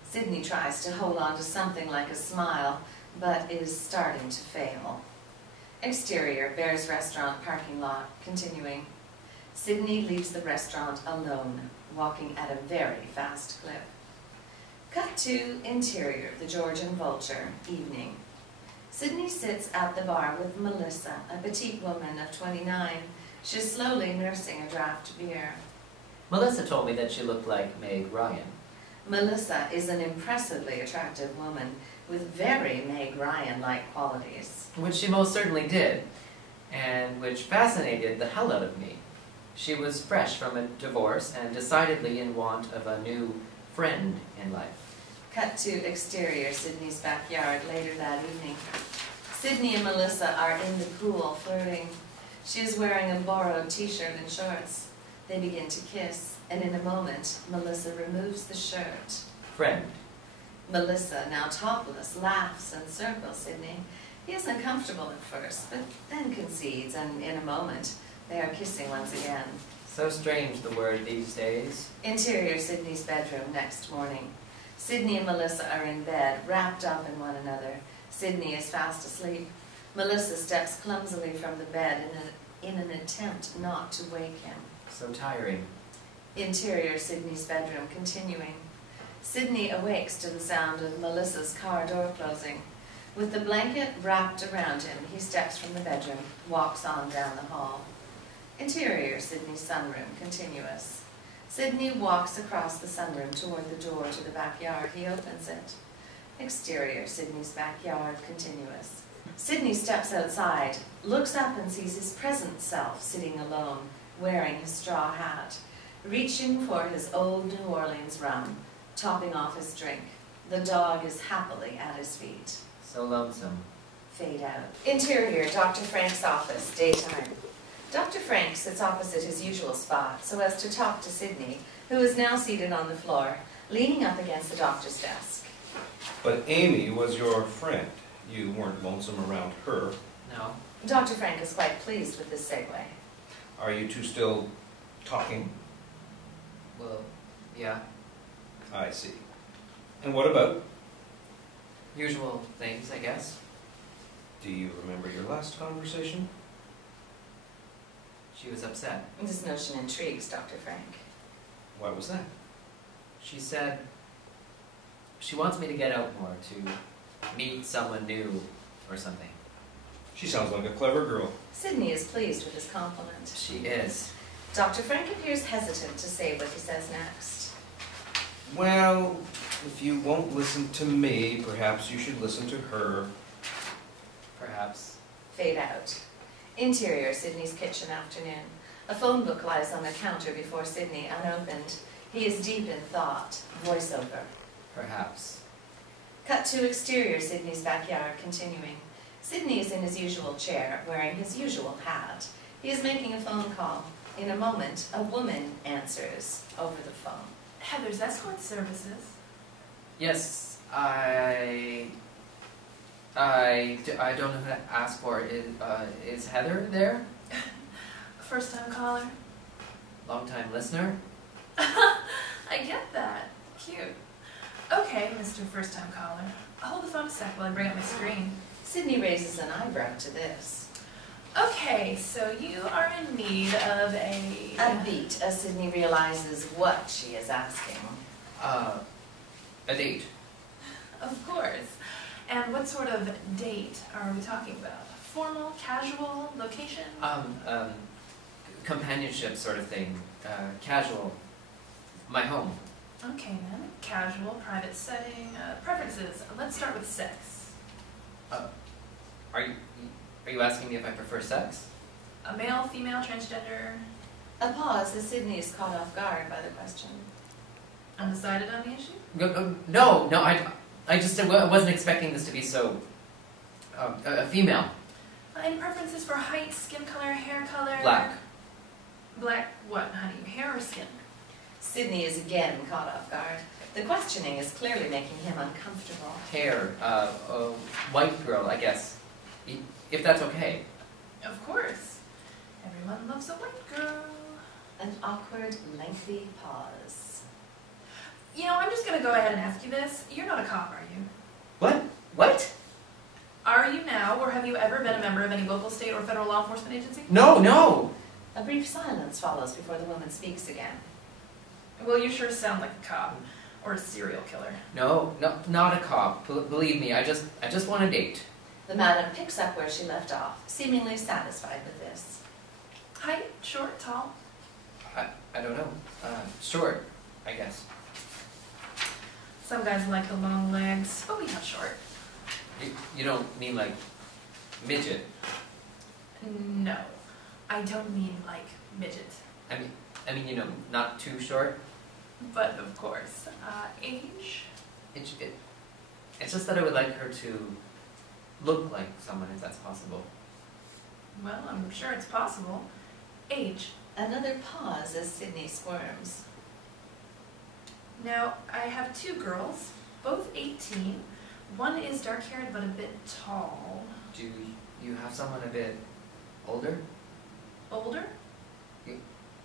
Sydney tries to hold on to something like a smile, but is starting to fail. Exterior, Bear's restaurant parking lot, continuing. Sydney leaves the restaurant alone, walking at a very fast clip. Cut to interior, the Georgian Vulture, evening. Sydney sits at the bar with Melissa, a petite woman of 29. She's slowly nursing a draft beer. Melissa told me that she looked like Meg Ryan. Melissa is an impressively attractive woman with very Meg Ryan-like qualities. Which she most certainly did, and which fascinated the hell out of me. She was fresh from a divorce and decidedly in want of a new friend in life. Cut to exterior, Sydney's backyard, later that evening. Sydney and Melissa are in the pool, flirting. She is wearing a borrowed t-shirt and shorts. They begin to kiss, and in a moment, Melissa removes the shirt. Friend. Melissa, now topless, laughs and circles Sydney. He is uncomfortable at first, but then concedes, and in a moment, they are kissing once again. So strange, the word these days. Interior, Sydney's bedroom, next morning. Sydney and Melissa are in bed, wrapped up in one another. Sydney is fast asleep. Melissa steps clumsily from the bed in an attempt not to wake him. So tiring. Interior, Sydney's bedroom, continuing. Sydney awakes to the sound of Melissa's car door closing. With the blanket wrapped around him, he steps from the bedroom, walks on down the hall. Interior, Sydney's sunroom, continuous. Sydney walks across the sunroom toward the door to the backyard. He opens it. Exterior, Sydney's backyard, continuous. Sydney steps outside, looks up and sees his present self sitting alone, wearing his straw hat, reaching for his old New Orleans rum, topping off his drink. The dog is happily at his feet. So lonesome. Fade out. Interior, Dr. Frank's office, daytime. Dr. Frank sits opposite his usual spot so as to talk to Sydney, who is now seated on the floor, leaning up against the doctor's desk. But Amy was your friend. You weren't lonesome around her. No. Dr. Frank is quite pleased with this segue. Are you two still talking? Well, yeah. I see. And what about? Usual things, I guess. Do you remember your last conversation? She was upset. This notion intrigues Dr. Frank. Why was that? She said she wants me to get out more, to meet someone new or something. She sounds like a clever girl. Sydney is pleased with his compliment. She is. Dr. Frank appears hesitant to say what he says next. Well, if you won't listen to me, perhaps you should listen to her. Perhaps. Fade out. Interior, Sydney's kitchen, afternoon. A phone book lies on the counter before Sydney, unopened. He is deep in thought. Voiceover. Perhaps. Cut to exterior, Sydney's backyard, continuing. Sydney is in his usual chair, wearing his usual hat. He is making a phone call. In a moment, a woman answers over the phone. Heather's escort services. Yes, I don't know who to ask for. Is Heather there? First-time caller. Long-time listener? I get that. Cute. Okay, Mr. First-time caller. Hold the phone a sec while I bring up my screen. Sydney raises an eyebrow to this. Okay, so you are in need of A beat as Sydney realizes what she is asking. A date. Of course. And what sort of date are we talking about? Formal, casual, location? Companionship sort of thing. Casual. My home. Okay then. Casual, private setting, preferences. Let's start with sex. Are you asking me if I prefer sex? A male, female, transgender? A pause as Sydney is caught off guard by the question. Undecided on the issue? No, I just wasn't expecting this to be so, a female. Any preferences for height, skin color, hair color? Black. Black what, honey? Hair or skin? Sydney is again caught off guard. The questioning is clearly making him uncomfortable. Hair, white girl, I guess. If that's okay. Of course. Everyone loves a white girl. An awkward, lengthy pause. You know, I'm just gonna go ahead and ask you this. You're not a cop, are you? What? What? Are you now, or have you ever been a member of any local, state, or federal law enforcement agency? No. A brief silence follows before the woman speaks again. Well, you sure sound like a cop. Or a serial killer. No, not a cop. Believe me, I just want a date. The madam picks up where she left off, seemingly satisfied with this. Height, short, tall? I don't know. Short, I guess. Some guys like the long legs, but we have short. You don't mean like midget? No, I don't mean like midget. I mean, not too short. But of course, age? It's just that I would like her to look like someone, if that's possible. Well, I'm sure it's possible. Age? Another pause as Sydney squirms. Now, I have two girls, both 18. One is dark-haired but a bit tall. Do you have someone a bit older? Older?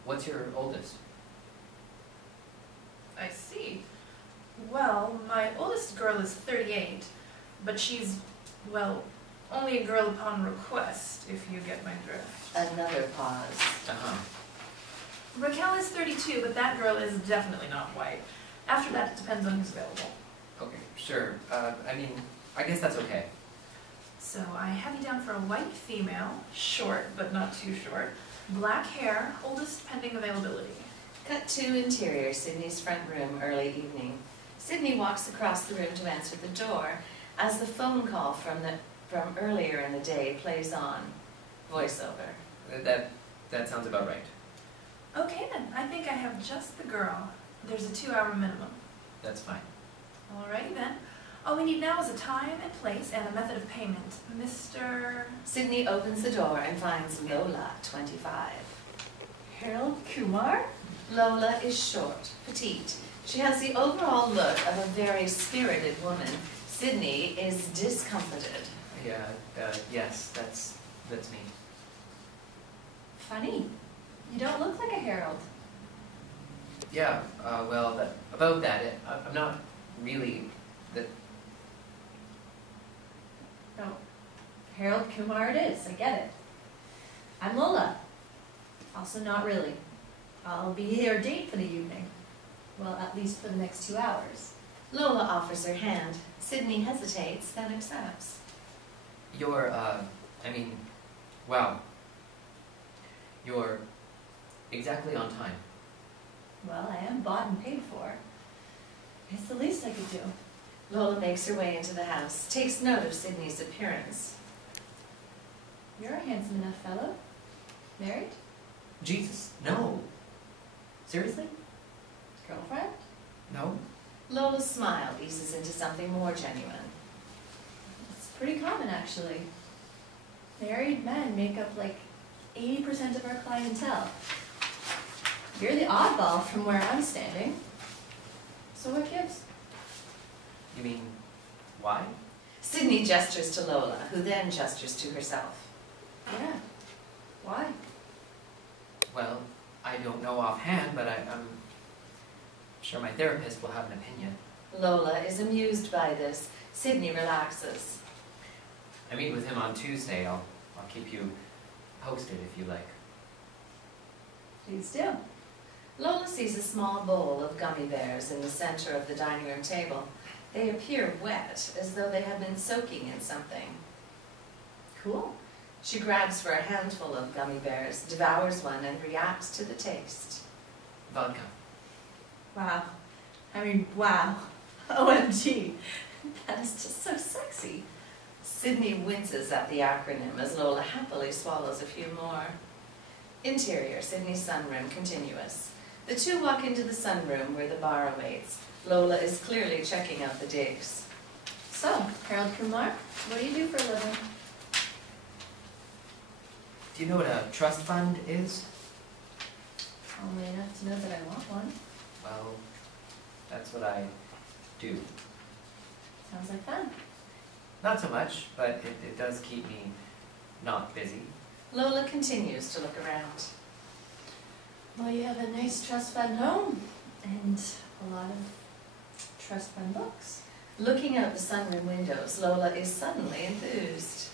What's your oldest? I see. Well, my oldest girl is 38, but she's, well, only a girl upon request, if you get my drift. Another pause. Uh-huh. Raquel is 32, but that girl is definitely not white. After that, it depends on who's available. Okay, sure. I guess that's okay. So I have you down for a white female, short but not too short, black hair, oldest pending availability. Cut to interior, Sydney's front room, early evening. Sydney walks across the room to answer the door as the phone call from earlier in the day plays on. Voiceover. That sounds about right. Okay then, I think I have just the girl. There's a 2-hour minimum. That's fine. Alrighty then. All we need now is a time and place and a method of payment. Mr. Sydney opens the door and finds Lola, 25. Harold Kumar? Lola is short, petite. She has the overall look of a very spirited woman. Sydney is discomfited. Yeah, yes, that's me. Funny. You don't look like a Harold. Yeah, well, I'm not really that. No. Harold Kumar it is, I get it. I'm Lola. Also not really. I'll be your date for the evening. Well, at least for the next 2 hours. Lola offers her hand. Sydney hesitates, then accepts. You're exactly on time. Well, I am bought and paid for. It's the least I could do. Lola makes her way into the house, takes note of Sydney's appearance. You're a handsome enough fellow. Married? Jesus, no. Seriously? Girlfriend? No? Lola's smile eases into something more genuine. It's pretty common, actually. Married men make up like 80% of our clientele. You're the oddball from where I'm standing. So what gives? You mean, why? Sydney gestures to Lola, who then gestures to herself. Yeah. Why? Well, I don't know offhand, but I'm sure my therapist will have an opinion. Lola is amused by this. Sydney relaxes. I meet with him on Tuesday. I'll keep you posted if you like. Please do. Lola sees a small bowl of gummy bears in the center of the dining room table. They appear wet, as though they have been soaking in something. Cool. She grabs for a handful of gummy bears, devours one, and reacts to the taste. Vodka. Wow. I mean, wow. OMG. That is just so sexy. Sydney winces at the acronym as Lola happily swallows a few more. Interior, Sydney's sunroom, continuous. The two walk into the sunroom where the bar awaits. Lola is clearly checking out the digs. So, Harold Kumar, what do you do for a living? Do you know what a trust fund is? Only enough to know that I want one. Well, that's what I do. Sounds like fun. Not so much, but it does keep me not busy. Lola continues to look around. Well, you have a nice trust fund home and a lot of trust fund books. Looking out the sunroom windows, Lola is suddenly enthused.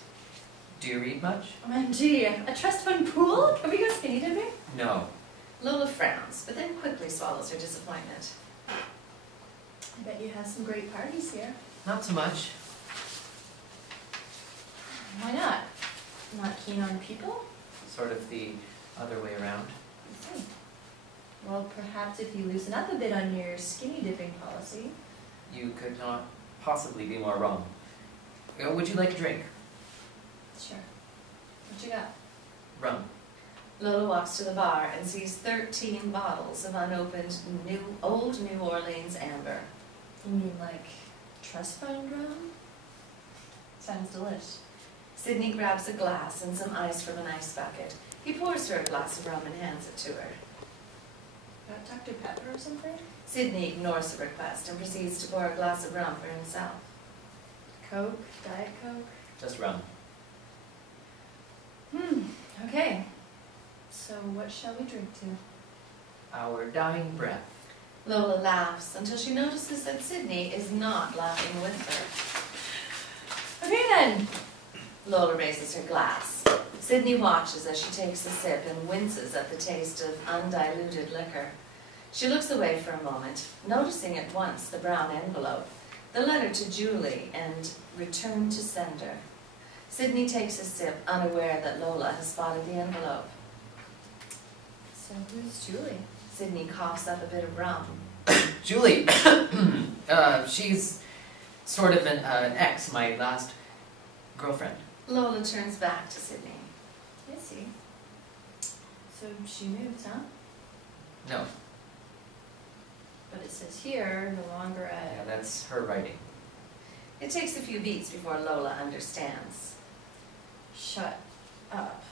Do you read much? OMG, a trust fund pool? Can we go skinny dipping? No. Lola frowns, but then quickly swallows her disappointment. I bet you have some great parties here. Not so much. Why not? Not keen on people? Sort of the other way around. I see. Well, perhaps if you loosen up a bit on your skinny dipping policy. You could not possibly be more wrong. Would you like a drink? Sure. What you got? Rum. Lola walks to the bar and sees 13 bottles of unopened old New Orleans amber. You mean like trust fund rum? Sounds delish. Sydney grabs a glass and some ice from an ice bucket. He pours her a glass of rum and hands it to her. Got Dr. Pepper or something? Sydney ignores the request and proceeds to pour a glass of rum for himself. Coke? Diet Coke? Just rum. Okay. So what shall we drink to? Our dying breath. Lola laughs until she notices that Sydney is not laughing with her. Okay then. Lola raises her glass. Sydney watches as she takes a sip and winces at the taste of undiluted liquor. She looks away for a moment, noticing at once the brown envelope, the letter to Julie, and return to sender. Sydney takes a sip, unaware that Lola has spotted the envelope. So who's Julie? Sydney coughs up a bit of rum. Julie, she's sort of an ex, my last girlfriend. Lola turns back to Sydney. I see. So she moved, huh? No, But it says here, no longer yeah, at... that's her writing. It takes a few beats before Lola understands. Shut up.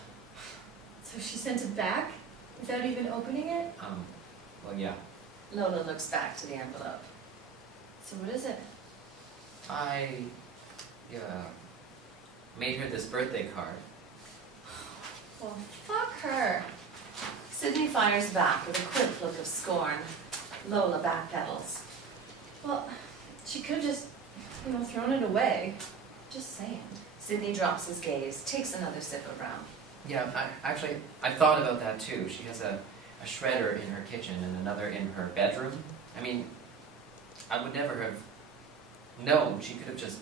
So she sent it back without even opening it? Well, yeah. Lola looks back to the envelope. So what is it? I made her this birthday card. Well, fuck her. Sydney fires back with a quick look of scorn. Lola backpedals. Well, she could have just, thrown it away. Just saying. Sydney drops his gaze, takes another sip of rum. Yeah, I thought about that too. She has a shredder in her kitchen and another in her bedroom. I mean, I would never have known. She could have just,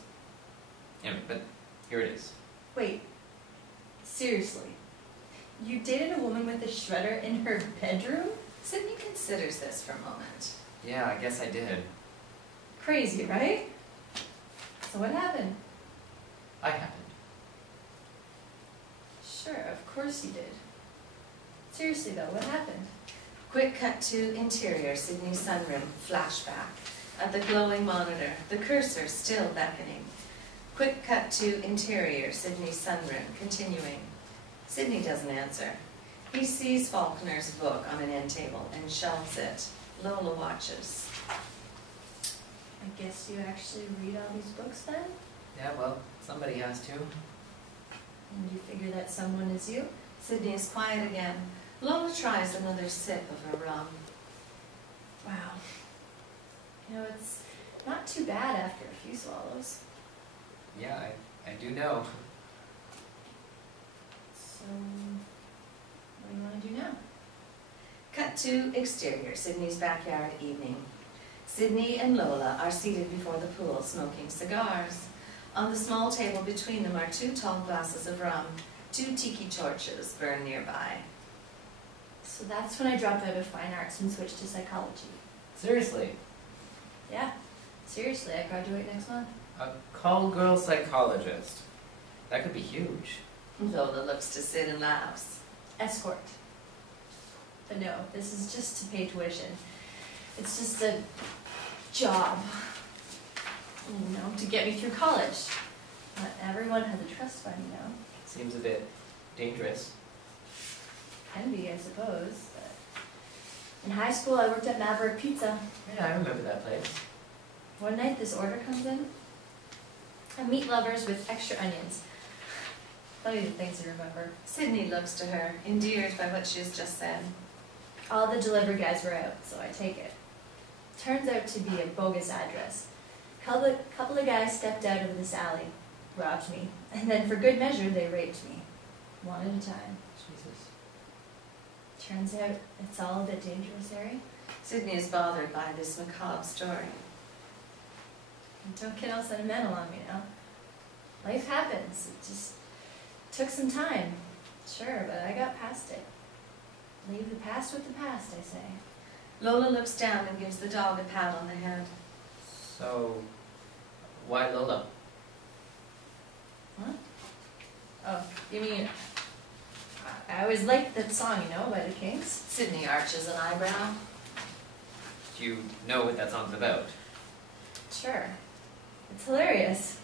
but here it is. Wait. Seriously? You dated a woman with a shredder in her bedroom? Sydney considers this for a moment. Yeah, I guess I did. Crazy, right? So what happened? I happened. Sure, of course you did. Seriously though, what happened? Quick cut to interior, Sydney's sunroom, flashback. At the glowing monitor, the cursor still beckoning. Quick cut to interior, Sydney's sunroom, continuing. Sydney doesn't answer. He sees Faulkner's book on an end table and shelves it. Lola watches. I guess you actually read all these books then? Yeah, well, somebody has to. And you figure that someone is you? Sydney is quiet again. Lola tries another sip of her rum. Wow. You know, it's not too bad after a few swallows. Yeah, I do know. So, what do you want to do now? Cut to exterior, Sydney's backyard evening. Sydney and Lola are seated before the pool smoking cigars. On the small table between them are 2 tall glasses of rum. 2 tiki torches burn nearby. So that's when I dropped out of fine arts and switched to psychology. Seriously, Yeah, seriously, I graduate next month. a call girl psychologist. That could be huge. Lola looks to Sid and laughs. Escort. But no, this is just to pay tuition. It's just a job, you know, to get me through college. Not everyone has a trust fund, you know. Seems a bit dangerous. Can be, I suppose. But in high school, I worked at Maverick Pizza. Yeah, I remember that place. One night, this order comes in. A meat lovers with extra onions. Funny the things you remember. Sydney looks to her, endeared by what she has just said. All the delivery guys were out, so I take it. Turns out to be a bogus address. Couple of guys stepped out of this alley, robbed me, and then for good measure, they raped me. One at a time. Jesus. Turns out it's all a bit dangerous, Harry. Sydney is bothered by this macabre story. And don't get all sentimental on me now. Life happens. It just took some time. Sure, but I got past it. Leave the past with the past, I say. Lola looks down and gives the dog a pat on the head. So, why Lola? What? Oh, you mean... I always liked that song, you know, by the Kings. Sydney arches an eyebrow. Do you know what that song's about? Sure. It's hilarious.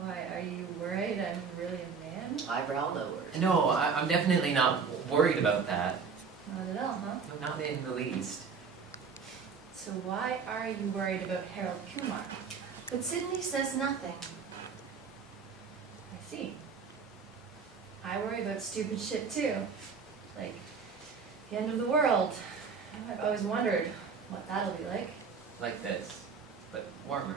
Why, are you worried I'm really a man? Eyebrow lowered. No, I'm definitely not worried about that. Not at all, huh? No, not in the least. So why are you worried about Harold Kumar? But Sydney says nothing. I see. I worry about stupid shit too. Like, the end of the world. I've always wondered what that'll be like. Like this, but warmer.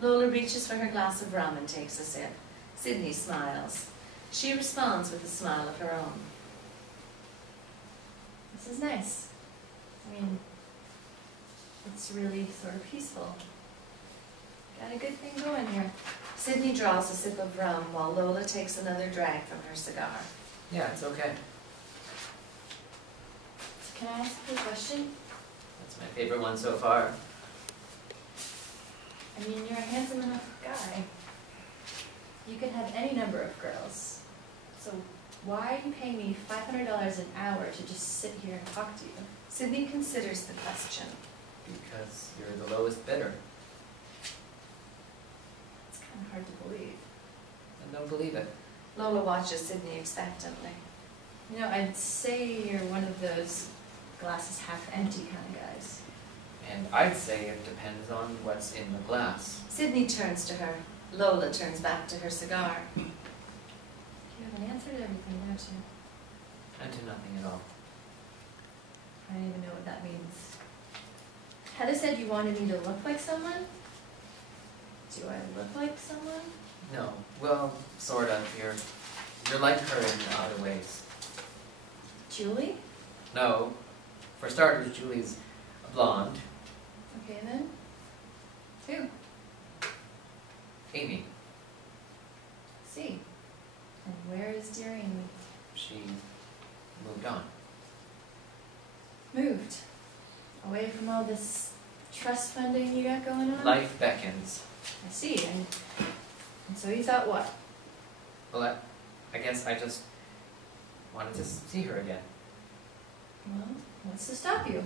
Lola reaches for her glass of rum and takes a sip. Sydney smiles. She responds with a smile of her own. This is nice. I mean, it's really sort of peaceful. Got a good thing going here. Sydney draws a sip of rum while Lola takes another drag from her cigar. Yeah, it's okay. So can I ask you a question? That's my favorite one so far. I mean, you're a handsome enough guy. You can have any number of girls. So why are you paying me $500 an hour to just sit here and talk to you? Sydney considers the question. Because you're the lowest bidder. It's kind of hard to believe. And don't believe it. Lola watches Sydney expectantly. You know, I'd say you're one of those glasses half empty kind of guys. And I'd say it depends on what's in the glass. Sydney turns to her. Lola turns back to her cigar. You have an answer to everything, don't you? And to nothing at all. I don't even know what that means. Heather said you wanted me to look like someone? Do I look like someone? No. Well, sort of. You're like her in other ways. Julie? No. For starters, Julie's a blonde. Okay, then. Who? Amy. See. And where is dear Amy? She moved on. Moved. Away from all this trust funding you got going on? Life beckons. I see. And so you thought what? Well, I guess I just wanted to see her again. Well, what's to stop you?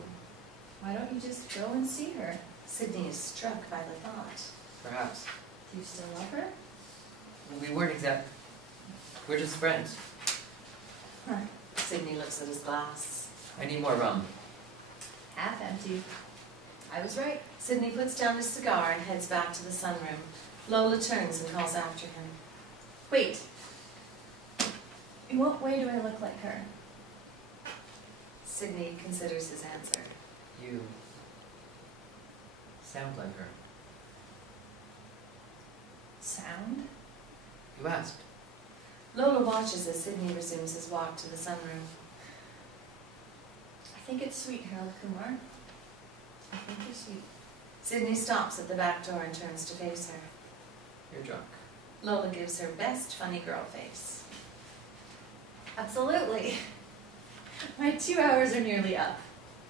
Why don't you just go and see her? Sydney is struck by the thought. Perhaps. Do you still love her? We weren't exact. We're just friends. Huh. Sydney looks at his glass. I need more rum. Half empty. I was right. Sydney puts down his cigar and heads back to the sunroom. Lola turns and calls after him. Wait. In what way do I look like her? Sydney considers his answer. You sound like her. Sound? You asked. Lola watches as Sydney resumes his walk to the sunroom. I think it's sweet, Harold Kumar. I think you're sweet. Sydney stops at the back door and turns to face her. You're drunk. Lola gives her best funny girl face. Absolutely. My 2 hours are nearly up.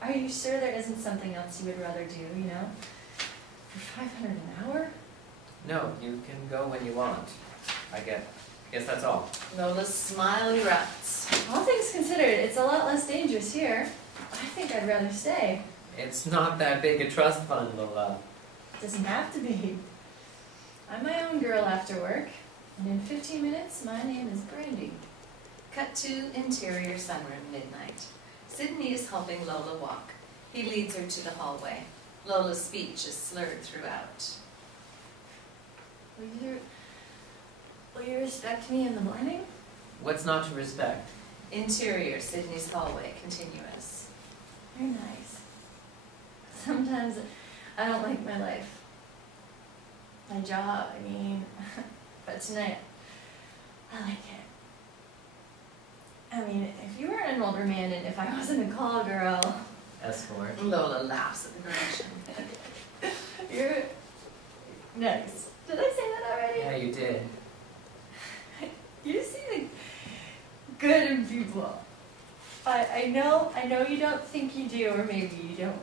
Are you sure there isn't something else you would rather do, you know? For 500 an hour? No, you can go when you want. I guess that's all. Lola's smile erupts. All things considered, it's a lot less dangerous here. I think I'd rather stay. It's not that big a trust fund, Lola. It doesn't have to be. I'm my own girl after work, and in 15 minutes, my name is Brandy. Cut to interior sunroom, midnight. Sydney is helping Lola walk. He leads her to the hallway. Lola's speech is slurred throughout. Will you respect me in the morning? What's not to respect? Interior, Sydney's hallway, continuous. You're nice. Sometimes I don't like my life. My job, I mean. But tonight, I like it. I mean, if you were an older man and if I wasn't a call girl. Escort. Lola laughs at the correction. You're nice. Did I say that already? Yeah, you did. You see the good in people. I know you don't think you do, or maybe you don't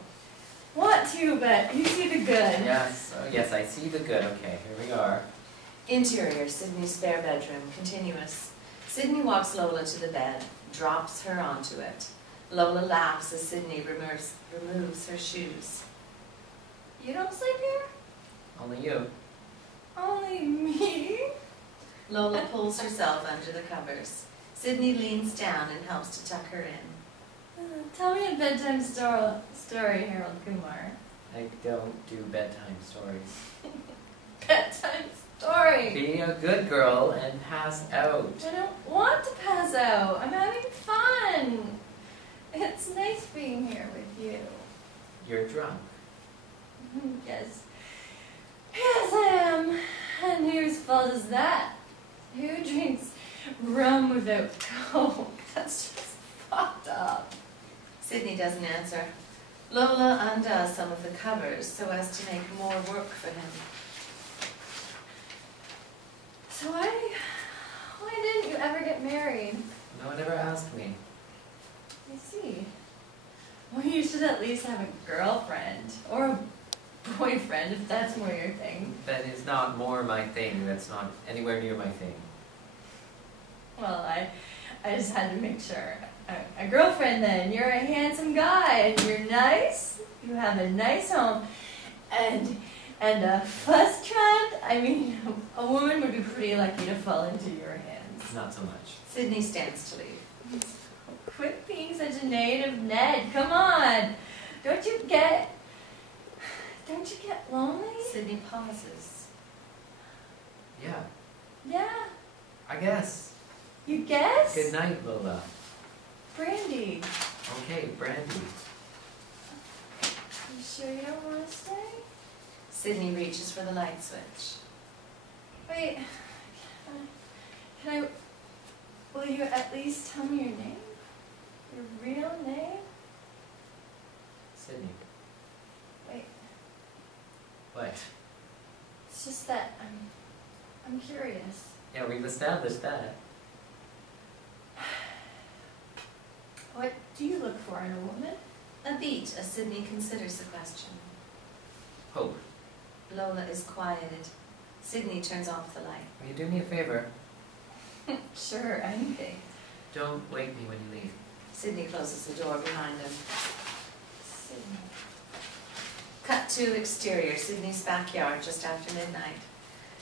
want to, but you see the good. Yes, oh, yes, I see the good. Okay, here we are. Interior, Sydney's spare bedroom, continuous. Sydney walks Lola to the bed, drops her onto it. Lola laughs as Sydney removes her shoes. You don't sleep here? Only you. Only me? Lola pulls herself under the covers. Sydney leans down and helps to tuck her in. Tell me a bedtime story, Harold Kumar. I don't do bedtime stories. Bedtime story? Be a good girl and pass out. I don't want to pass out. I'm having fun. It's nice being here with you. You're drunk. Yes. Yes, I am. And whose fault is that? Who drinks rum without coke? That's just fucked up. Sydney doesn't answer. Lola undoes some of the covers so as to make more work for him. So why didn't you ever get married? No one ever asked me. I see. Well, you should at least have a girlfriend. Or a boyfriend, if that's more your thing. That is not more my thing. That's not anywhere near my thing. Well, I just had to make sure. A girlfriend then. You're a handsome guy, and you're nice. You have a nice home. And a fuss trend. I mean, a woman would be pretty lucky to fall into your hands. Not so much. Sydney stands to leave. Quit being such a native Ned. Come on. Don't you get lonely? Sydney pauses. Yeah, Yeah. I guess. You guess? Good night, Lola. Brandy. Okay, Brandy. You sure you don't want to stay? Sydney reaches for the light switch. Wait. Can I... Will you at least tell me your name? Your real name? Sydney. Wait. What? It's just that I'm curious. Yeah, we've established that. What do you look for in a woman? A beat as Sydney considers the question. Hope. Lola is quieted. Sydney turns off the light. Will you do me a favor? Sure, anything. Don't wake me when you leave. Sydney closes the door behind him. Sydney. Cut to exterior, Sydney's backyard just after midnight.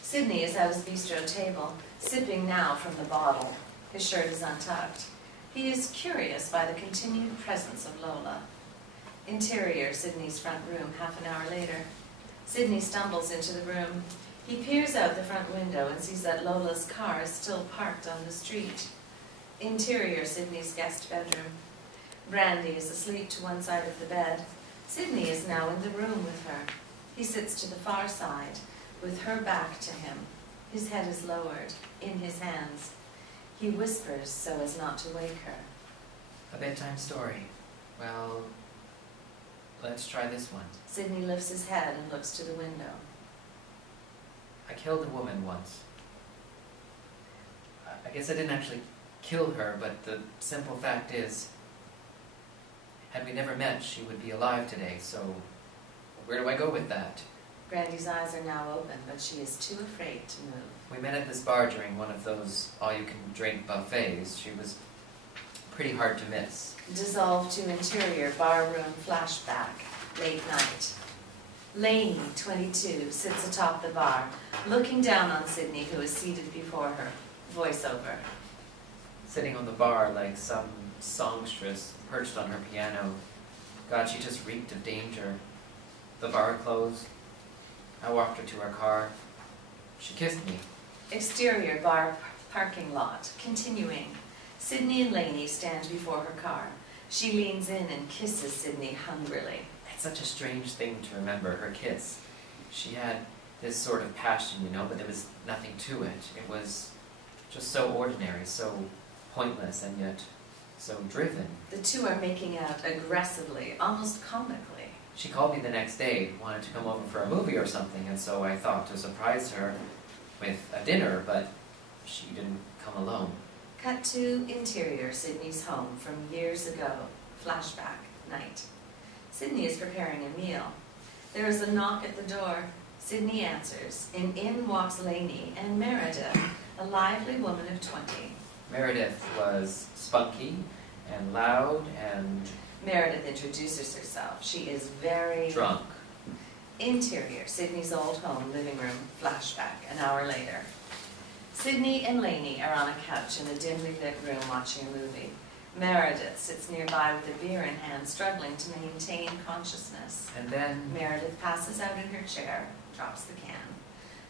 Sydney is at his bistro table, sipping now from the bottle. His shirt is untucked. He is curious by the continued presence of Lola. Interior, Sydney's front room, half an hour later. Sydney stumbles into the room. He peers out the front window and sees that Lola's car is still parked on the street. Interior, Sydney's guest bedroom. Brandy is asleep to one side of the bed. Sydney is now in the room with her. He sits to the far side, with her back to him. His head is lowered, in his hands. He whispers so as not to wake her. A bedtime story. Well, let's try this one. Sydney lifts his head and looks to the window. I killed a woman once. I guess I didn't actually kill her, but the simple fact is, had we never met, she would be alive today, so where do I go with that? Brandy's eyes are now open, but she is too afraid to move. We met at this bar during one of those all-you-can-drink buffets. She was pretty hard to miss. Dissolve to interior, bar room, flashback, late night. Laney, 22, sits atop the bar, looking down on Sydney, who is seated before her. Voiceover. Sitting on the bar like some songstress perched on her piano. God, she just reeked of danger. The bar closed. I walked her to her car. She kissed me. Exterior, bar parking lot. Continuing. Sydney and Laney stand before her car. She leans in and kisses Sydney hungrily. It's such a strange thing to remember, her kiss. She had this sort of passion, you know, but there was nothing to it. It was just so ordinary, so pointless, and yet so driven. The two are making out aggressively, almost comically. She called me the next day, wanted to come over for a movie or something, and so I thought to surprise her with a dinner, but she didn't come alone. Cut to interior, Sydney's home from years ago. Flashback, night. Sydney is preparing a meal. There is a knock at the door. Sydney answers, and in walks Laney and Meredith, a lively woman of 20. Meredith was spunky and loud and Meredith introduces herself. She is very drunk. Interior, Sydney's old home, living room, flashback, an hour later. Sydney and Laney are on a couch in a dimly lit room watching a movie. Meredith sits nearby with a beer in hand, struggling to maintain consciousness. And then Meredith passes out in her chair, drops the can.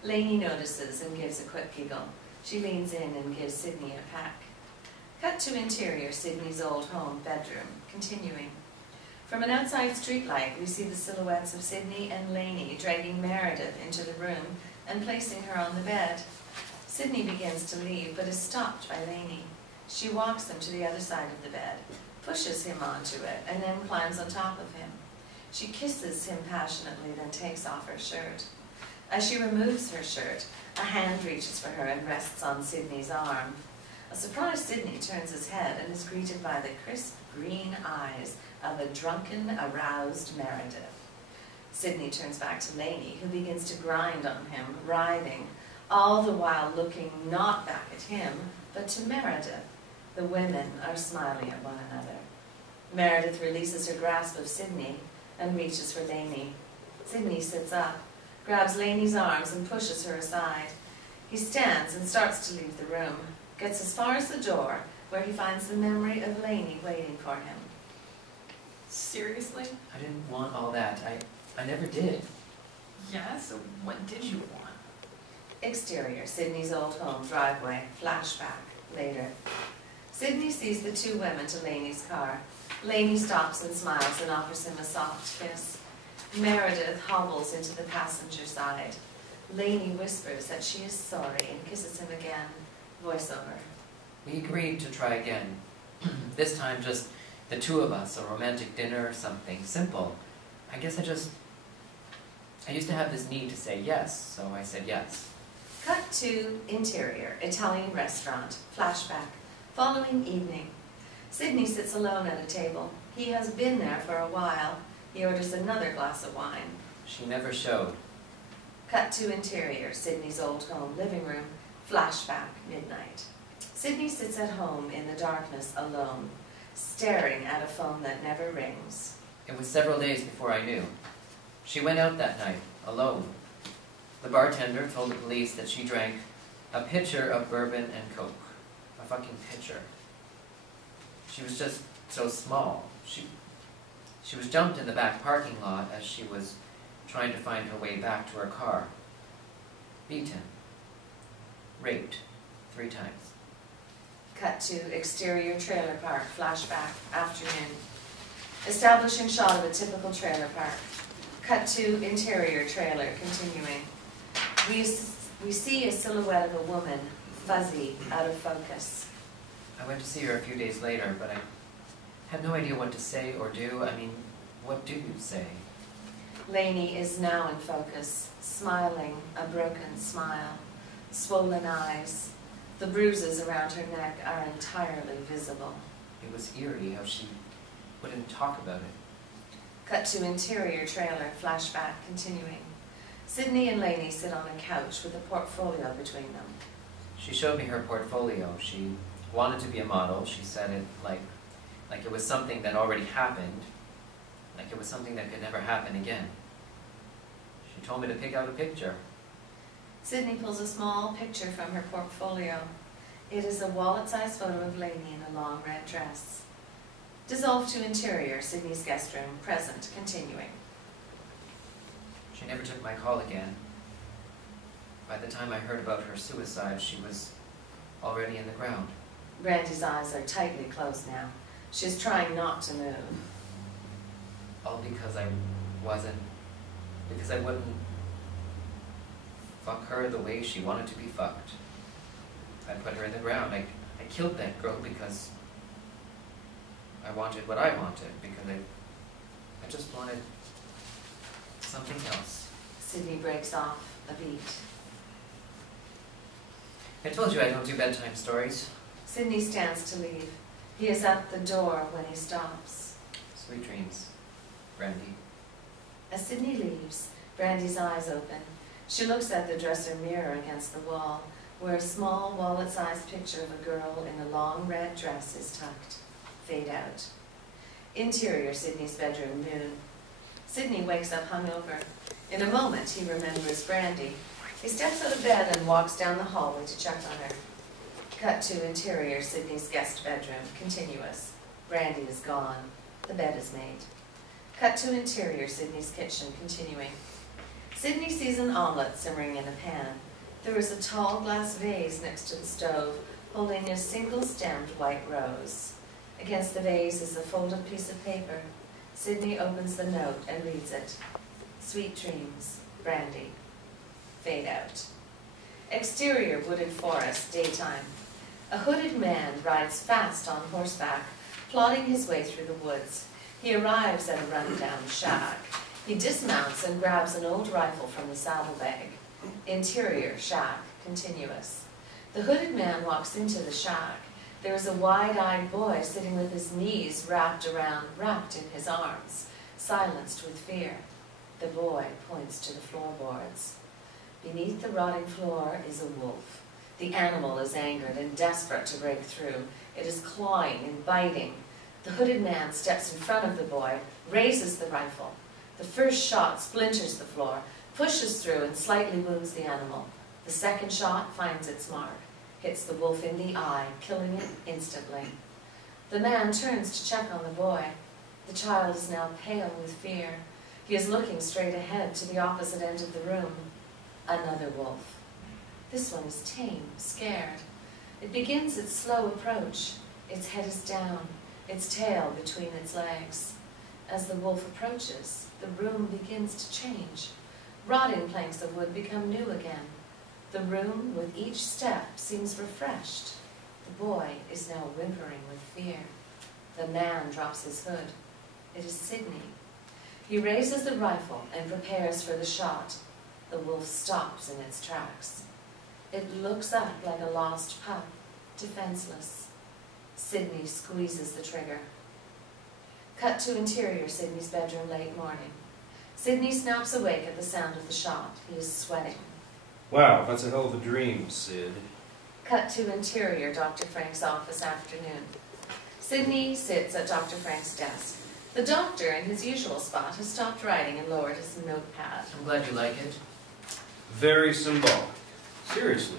Laney notices and gives a quick giggle. She leans in and gives Sydney a peck. Cut to interior, Sydney's old home, bedroom, continuing. From an outside streetlight, we see the silhouettes of Sydney and Laney dragging Meredith into the room and placing her on the bed. Sydney begins to leave, but is stopped by Laney. She walks them to the other side of the bed, pushes him onto it, and then climbs on top of him. She kisses him passionately, then takes off her shirt. As she removes her shirt, a hand reaches for her and rests on Sydney's arm. A surprised Sydney turns his head and is greeted by the crisp green eyes of a drunken, aroused Meredith. Sydney turns back to Laney, who begins to grind on him, writhing, all the while looking not back at him, but to Meredith. The women are smiling at one another. Meredith releases her grasp of Sydney and reaches for Laney. Sydney sits up, grabs Laney's arms and pushes her aside. He stands and starts to leave the room, gets as far as the door, where he finds the memory of Laney waiting for him. Seriously? I didn't want all that. I never did. Yeah, so what did you want? Exterior, Sydney's old home, driveway, flashback, later. Sydney sees the two women to Laney's car. Laney stops and smiles and offers him a soft kiss. Meredith hobbles into the passenger side. Laney whispers that she is sorry and kisses him again. Voiceover. We agreed to try again. This time just the two of us, a romantic dinner or something simple. I guess I used to have this need to say yes, so I said yes. Cut to interior, Italian restaurant, flashback, following evening. Sydney sits alone at a table. He has been there for a while. He orders another glass of wine. She never showed. Cut to interior, Sydney's old home, living room, flashback, midnight. Sydney sits at home in the darkness alone, staring at a phone that never rings. It was several days before I knew. She went out that night, alone. The bartender told the police that she drank a pitcher of bourbon and Coke. A fucking pitcher. She was just so small. She was dumped in the back parking lot as she was trying to find her way back to her car. Beaten. Raped 3 times. Cut to exterior trailer park, flashback, afternoon. Establishing shot of a typical trailer park. Cut to interior trailer, continuing. We see a silhouette of a woman, fuzzy, out of focus. I went to see her a few days later, but I had no idea what to say or do. I mean, what do you say? Lainey is now in focus, smiling, a broken smile, swollen eyes. The bruises around her neck are entirely visible. It was eerie how she wouldn't talk about it. Cut to interior trailer, flashback, continuing. Sydney and Lainey sit on a couch with a portfolio between them. She showed me her portfolio. She wanted to be a model. She said it like it was something that already happened, like it was something that could never happen again. She told me to pick out a picture. Sydney pulls a small picture from her portfolio. It is a wallet-sized photo of Lainey in a long red dress. Dissolve to interior, Sydney's guest room, present, continuing. She never took my call again. By the time I heard about her suicide, she was already in the ground. Brandy's eyes are tightly closed now. She's trying not to move. All because I wouldn't fuck her the way she wanted to be fucked. I put her in the ground. I killed that girl because I wanted what I wanted, because I just wanted something else. Sydney breaks off a beat. I told you I don't do bedtime stories. Sydney stands to leave. He is at the door when he stops. Sweet dreams, Brandy. As Sydney leaves, Brandy's eyes open. She looks at the dresser mirror against the wall, where a small wallet-sized picture of a girl in a long red dress is tucked. Fade out. Interior, Sydney's bedroom, noon. Sydney wakes up hungover. In a moment, he remembers Brandy. He steps out of bed and walks down the hallway to check on her. Cut to interior, Sydney's guest bedroom, continuous. Brandy is gone. The bed is made. Cut to interior, Sydney's kitchen, continuing. Sydney sees an omelette simmering in a pan. There is a tall glass vase next to the stove, holding a single-stemmed white rose. Against the vase is a folded piece of paper. Sydney opens the note and reads it. Sweet dreams, Brandy. Fade out. Exterior, wooded forest, daytime. A hooded man rides fast on horseback, plodding his way through the woods. He arrives at a run-down shack. He dismounts and grabs an old rifle from the saddlebag. Interior, shack, continuous. The hooded man walks into the shack. There is a wide-eyed boy sitting with his knees wrapped in his arms, silenced with fear. The boy points to the floorboards. Beneath the rotting floor is a wolf. The animal is angered and desperate to break through. It is clawing and biting. The hooded man steps in front of the boy, raises the rifle. The first shot splinters the floor, pushes through and slightly wounds the animal. The second shot finds its mark, hits the wolf in the eye, killing it instantly. The man turns to check on the boy. The child is now pale with fear. He is looking straight ahead to the opposite end of the room. Another wolf. This one is tame, scared. It begins its slow approach. Its head is down, its tail between its legs. As the wolf approaches, the room begins to change. Rotting planks of wood become new again. The room, with each step, seems refreshed. The boy is now whimpering with fear. The man drops his hood. It is Sydney. He raises the rifle and prepares for the shot. The wolf stops in its tracks. It looks up like a lost pup, defenseless. Sydney squeezes the trigger. Cut to interior, Sydney's bedroom, late morning. Sydney snaps awake at the sound of the shot. He is sweating. Wow, that's a hell of a dream, Sid. Cut to interior, Dr. Frank's office, afternoon. Sydney sits at Dr. Frank's desk. The doctor, in his usual spot, has stopped writing and lowered his notepad. I'm glad you like it. Very symbolic. Seriously.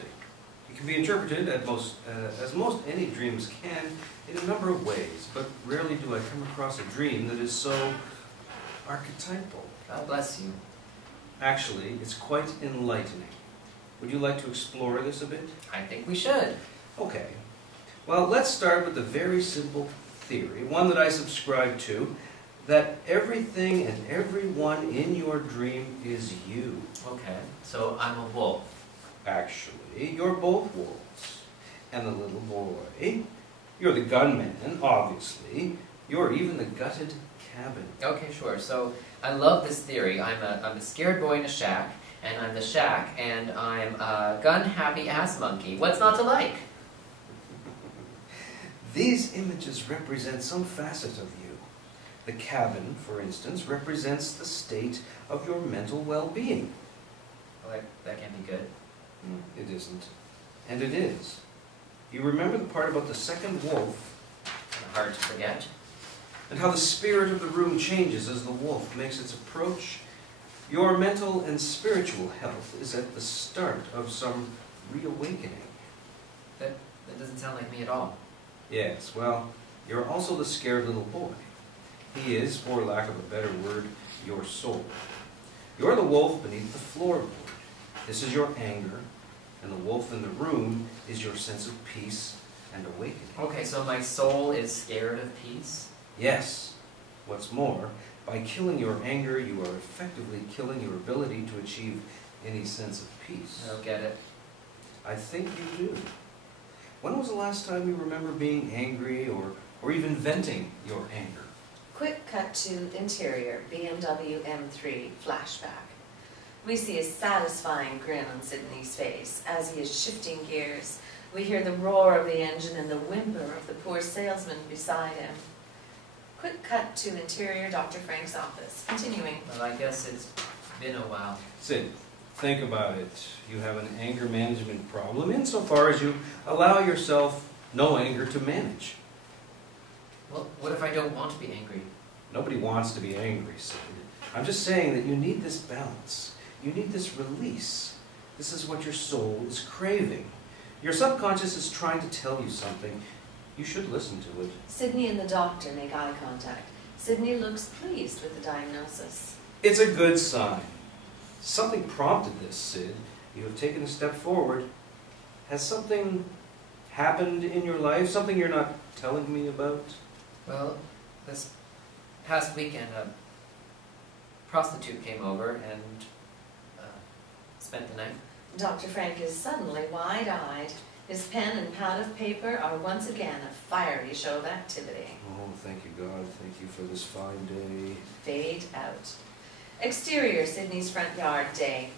It can be interpreted as most any dreams can in a number of ways, but rarely do I come across a dream that is so archetypal. God bless you. Actually, it's quite enlightening. Would you like to explore this a bit? I think we should. Okay. Well, let's start with the very simple theory, one that I subscribe to, that everything and everyone in your dream is you. Okay, so I'm a wolf. Actually, you're both wolves. And the little boy, you're the gunman, obviously. You're even the gutted cabin. Okay, sure. So I love this theory. I'm a scared boy in a shack, and I'm the shack, and I'm a gun-happy ass monkey. What's not to like? These images represent some facet of you. The cabin, for instance, represents the state of your mental well-being. Well, that can't be good. It isn't. And it is. You remember the part about the second wolf? Hard to forget. And how the spirit of the room changes as the wolf makes its approach? Your mental and spiritual health is at the start of some reawakening. That doesn't sound like me at all. Yes, well, you're also the scared little boy. He is, for lack of a better word, your soul. You're the wolf beneath the floorboard. This is your anger, and the wolf in the room is your sense of peace and awakening. Okay, so my soul is scared of peace? Yes. What's more, by killing your anger, you are effectively killing your ability to achieve any sense of peace. I don't get it. I think you do. When was the last time you remember being angry or even venting your anger? Quick cut to interior, BMW M3, flashback. We see a satisfying grin on Sydney's face as he is shifting gears. We hear the roar of the engine and the whimper of the poor salesman beside him. Quick cut to interior Dr. Frank's office. Continuing. Well, I guess it's been a while. Sid, think about it. You have an anger management problem insofar as you allow yourself no anger to manage. Well, what if I don't want to be angry? Nobody wants to be angry, Sid. I'm just saying that you need this balance. You need this release. This is what your soul is craving. Your subconscious is trying to tell you something. You should listen to it. Sydney and the doctor make eye contact. Sydney looks pleased with the diagnosis. It's a good sign. Something prompted this, Sid. You have taken a step forward. Has something happened in your life? Something you're not telling me about? Well, this past weekend, a prostitute came over and spent the night. Dr. Frank is suddenly wide-eyed. His pen and pad of paper are once again a fiery show of activity. Oh, thank you, God. Thank you for this fine day. Fade out. Exterior Sydney's front yard day.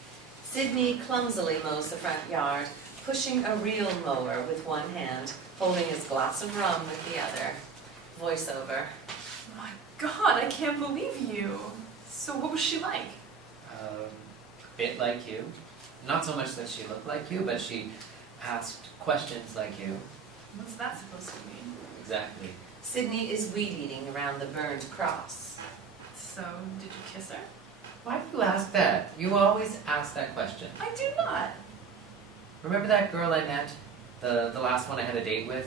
Sydney clumsily mows the front yard, pushing a reel mower with one hand, holding his glass of rum with the other. Voiceover. My God, I can't believe you. So what was she like? A bit like you. Not so much that she looked like you, but she asked questions like you. What's that supposed to mean? Exactly. Sydney is weed-eating around the burned cross. So, did you kiss her? Why do you ask that? You always ask that question. I do not. Remember that girl I met? The last one I had a date with?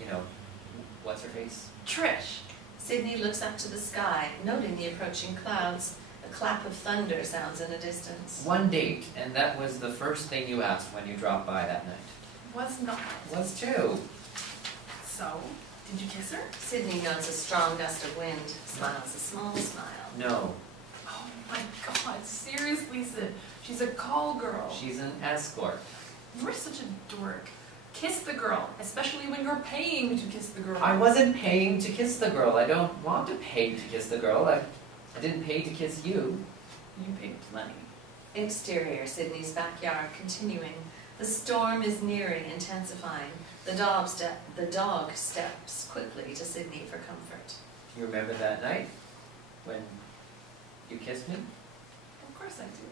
You know, what's her face? Trish. Sydney looks up to the sky, noting the approaching clouds. A clap of thunder sounds in the distance. One date, and that was the first thing you asked when you dropped by that night. Was not. Was too. So, did you kiss her? Sydney notes a strong gust of wind, smiles a small smile. No. Oh my God, seriously, Sid. She's a call girl. She's an escort. You're such a dork. Kiss the girl, especially when you're paying to kiss the girl. I wasn't paying to kiss the girl. I don't want to pay to kiss the girl. I didn't pay to kiss you. You paid plenty. Exterior, Sydney's backyard, continuing. The storm is nearing, intensifying. The dog steps quickly to Sydney for comfort. You remember that night when you kissed me? Of course I do.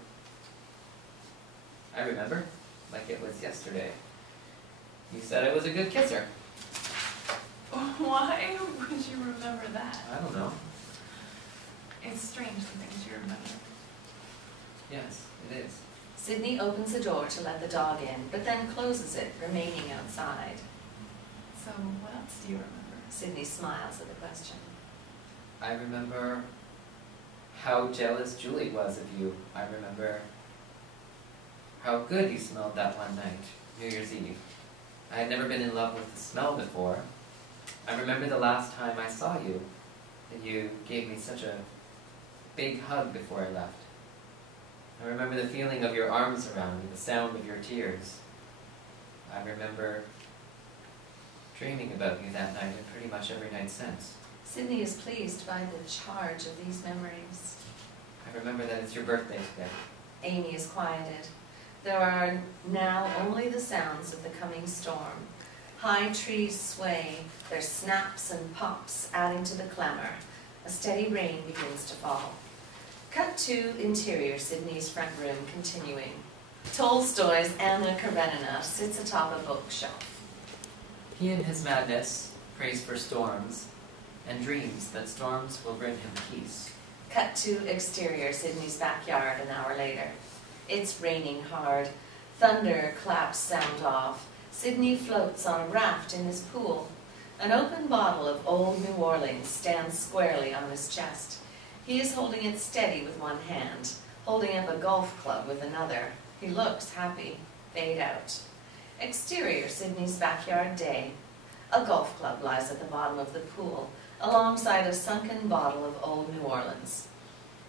I remember, like it was yesterday. You said I was a good kisser. Why would you remember that? I don't know. It's strange the things you remember. Yes, it is. Sydney opens the door to let the dog in, but then closes it, remaining outside. So, what else do you remember? Sydney smiles at the question. I remember how jealous Julie was of you. I remember how good you smelled that one night, New Year's Eve. I had never been in love with the smell before. I remember the last time I saw you, and you gave me such a big hug before I left. I remember the feeling of your arms around me, the sound of your tears. I remember dreaming about you that night and pretty much every night since. Sydney is pleased by the charge of these memories. I remember that it's your birthday today. Amy is quieted. There are now only the sounds of the coming storm. High trees sway, their snaps and pops adding to the clamor. A steady rain begins to fall. Cut to interior, Sydney's front room, continuing. Tolstoy's Anna Karenina sits atop a bookshelf. He in his madness prays for storms and dreams that storms will bring him peace. Cut to exterior, Sydney's backyard an hour later. It's raining hard. Thunder claps sound off. Sydney floats on a raft in his pool. An open bottle of Old New Orleans stands squarely on his chest. He is holding it steady with one hand, holding up a golf club with another. He looks happy. Fade out. Exterior, Sydney's backyard day. A golf club lies at the bottom of the pool, alongside a sunken bottle of Old New Orleans.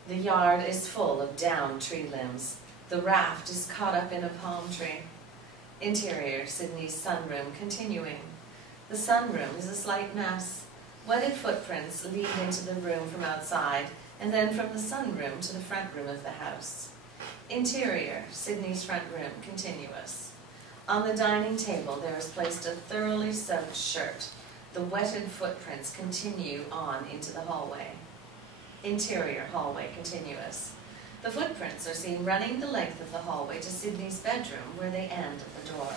The yard is full of downed tree limbs. The raft is caught up in a palm tree. Interior, Sydney's sunroom, continuing. The sunroom is a slight mess. Wetted footprints lead into the room from outside, and then from the sunroom to the front room of the house. Interior, Sydney's front room, continuous. On the dining table there is placed a thoroughly soaked shirt. The wetted footprints continue on into the hallway. Interior, hallway, continuous. The footprints are seen running the length of the hallway to Sydney's bedroom, where they end at the door.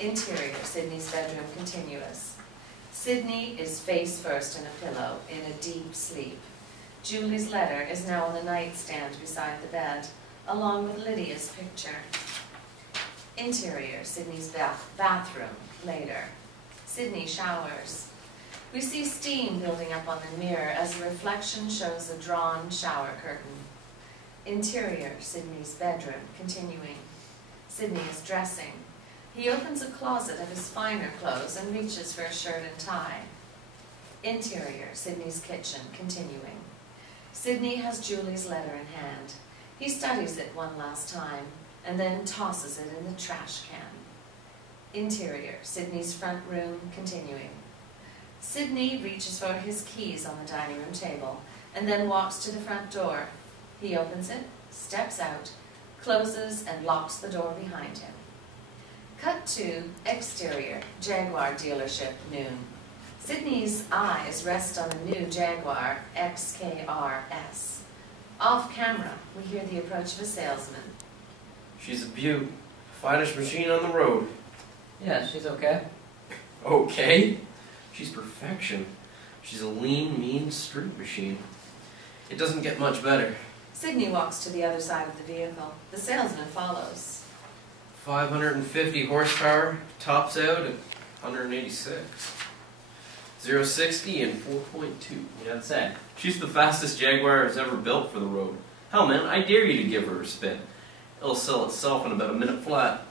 Interior, Sydney's bedroom, continuous. Sydney is face first in a pillow, in a deep sleep. Julie's letter is now on the nightstand beside the bed, along with Lydia's picture. Interior, Sydney's bathroom, later. Sydney showers. We see steam building up on the mirror as a reflection shows a drawn shower curtain. Interior, Sydney's bedroom, continuing. Sydney is dressing. He opens a closet of his finer clothes and reaches for a shirt and tie. Interior, Sydney's kitchen, continuing. Sydney has Julie's letter in hand. He studies it one last time, and then tosses it in the trash can. Interior, Sydney's front room, continuing. Sydney reaches for his keys on the dining room table, and then walks to the front door. He opens it, steps out, closes and locks the door behind him. Cut to exterior, Jaguar dealership, noon. Sydney's eyes rest on a new Jaguar XKRS. Off camera, we hear the approach of a salesman. She's a beaut. Finest machine on the road. Yeah, she's okay. Okay? She's perfection. She's a lean, mean street machine. It doesn't get much better. Sydney walks to the other side of the vehicle. The salesman follows. 550 horsepower, tops out at 186. 0-60 in 4.2. You don't say. She's the fastest Jaguar has ever built for the road. Hell, man, I dare you to give her a spin. It'll sell itself in about a minute flat.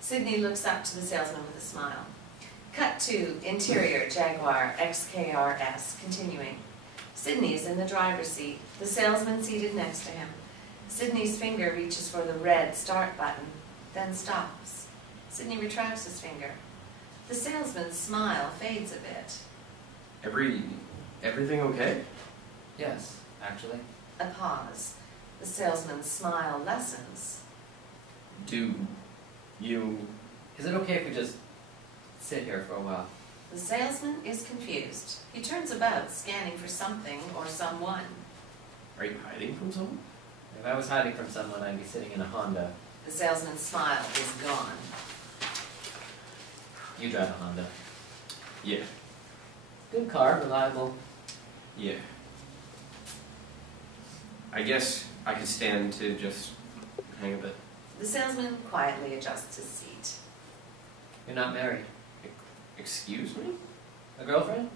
Sydney looks up to the salesman with a smile. Cut to interior Jaguar XKRS, continuing. Sydney is in the driver's seat, the salesman seated next to him. Sydney's finger reaches for the red start button, then stops. Sydney retracts his finger. The salesman's smile fades a bit. Everything okay? Yes, actually. A pause. The salesman's smile lessens. Do you... Is it okay if we just sit here for a while? The salesman is confused. He turns about, scanning for something or someone. Are you hiding from someone? If I was hiding from someone, I'd be sitting in a Honda. The salesman's smile is gone. You drive a Honda. Yeah. Good car, reliable. Yeah. I guess I could stand to just hang a bit. The salesman quietly adjusts his seat. You're not married. Excuse me? A girlfriend?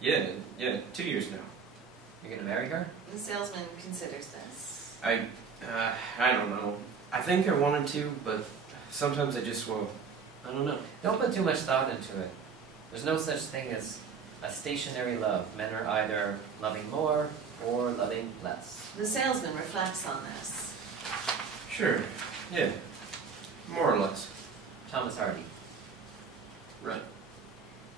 Yeah, 2 years now. You're gonna marry her? The salesman considers this. I don't know. I think I wanted to, but sometimes I just, well, I don't know. Don't put too much thought into it. There's no such thing as a stationary love. Men are either loving more or loving less. The salesman reflects on this. Sure, yeah. More or less. Thomas Hardy. Right.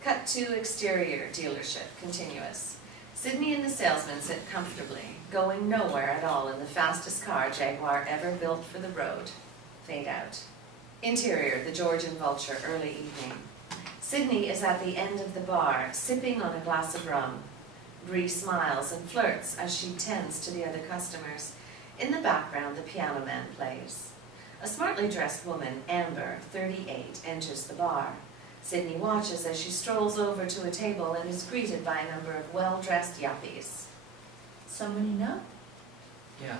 Cut to exterior dealership, continuous. Sydney and the salesman sit comfortably, going nowhere at all in the fastest car Jaguar ever built for the road. Fade out. Interior, the Georgian Vulture, early evening. Sydney is at the end of the bar, sipping on a glass of rum. Bree smiles and flirts as she tends to the other customers. In the background, the piano man plays. A smartly dressed woman, Amber, 38, enters the bar. Sydney watches as she strolls over to a table and is greeted by a number of well-dressed yuppies. Someone you know? Yeah.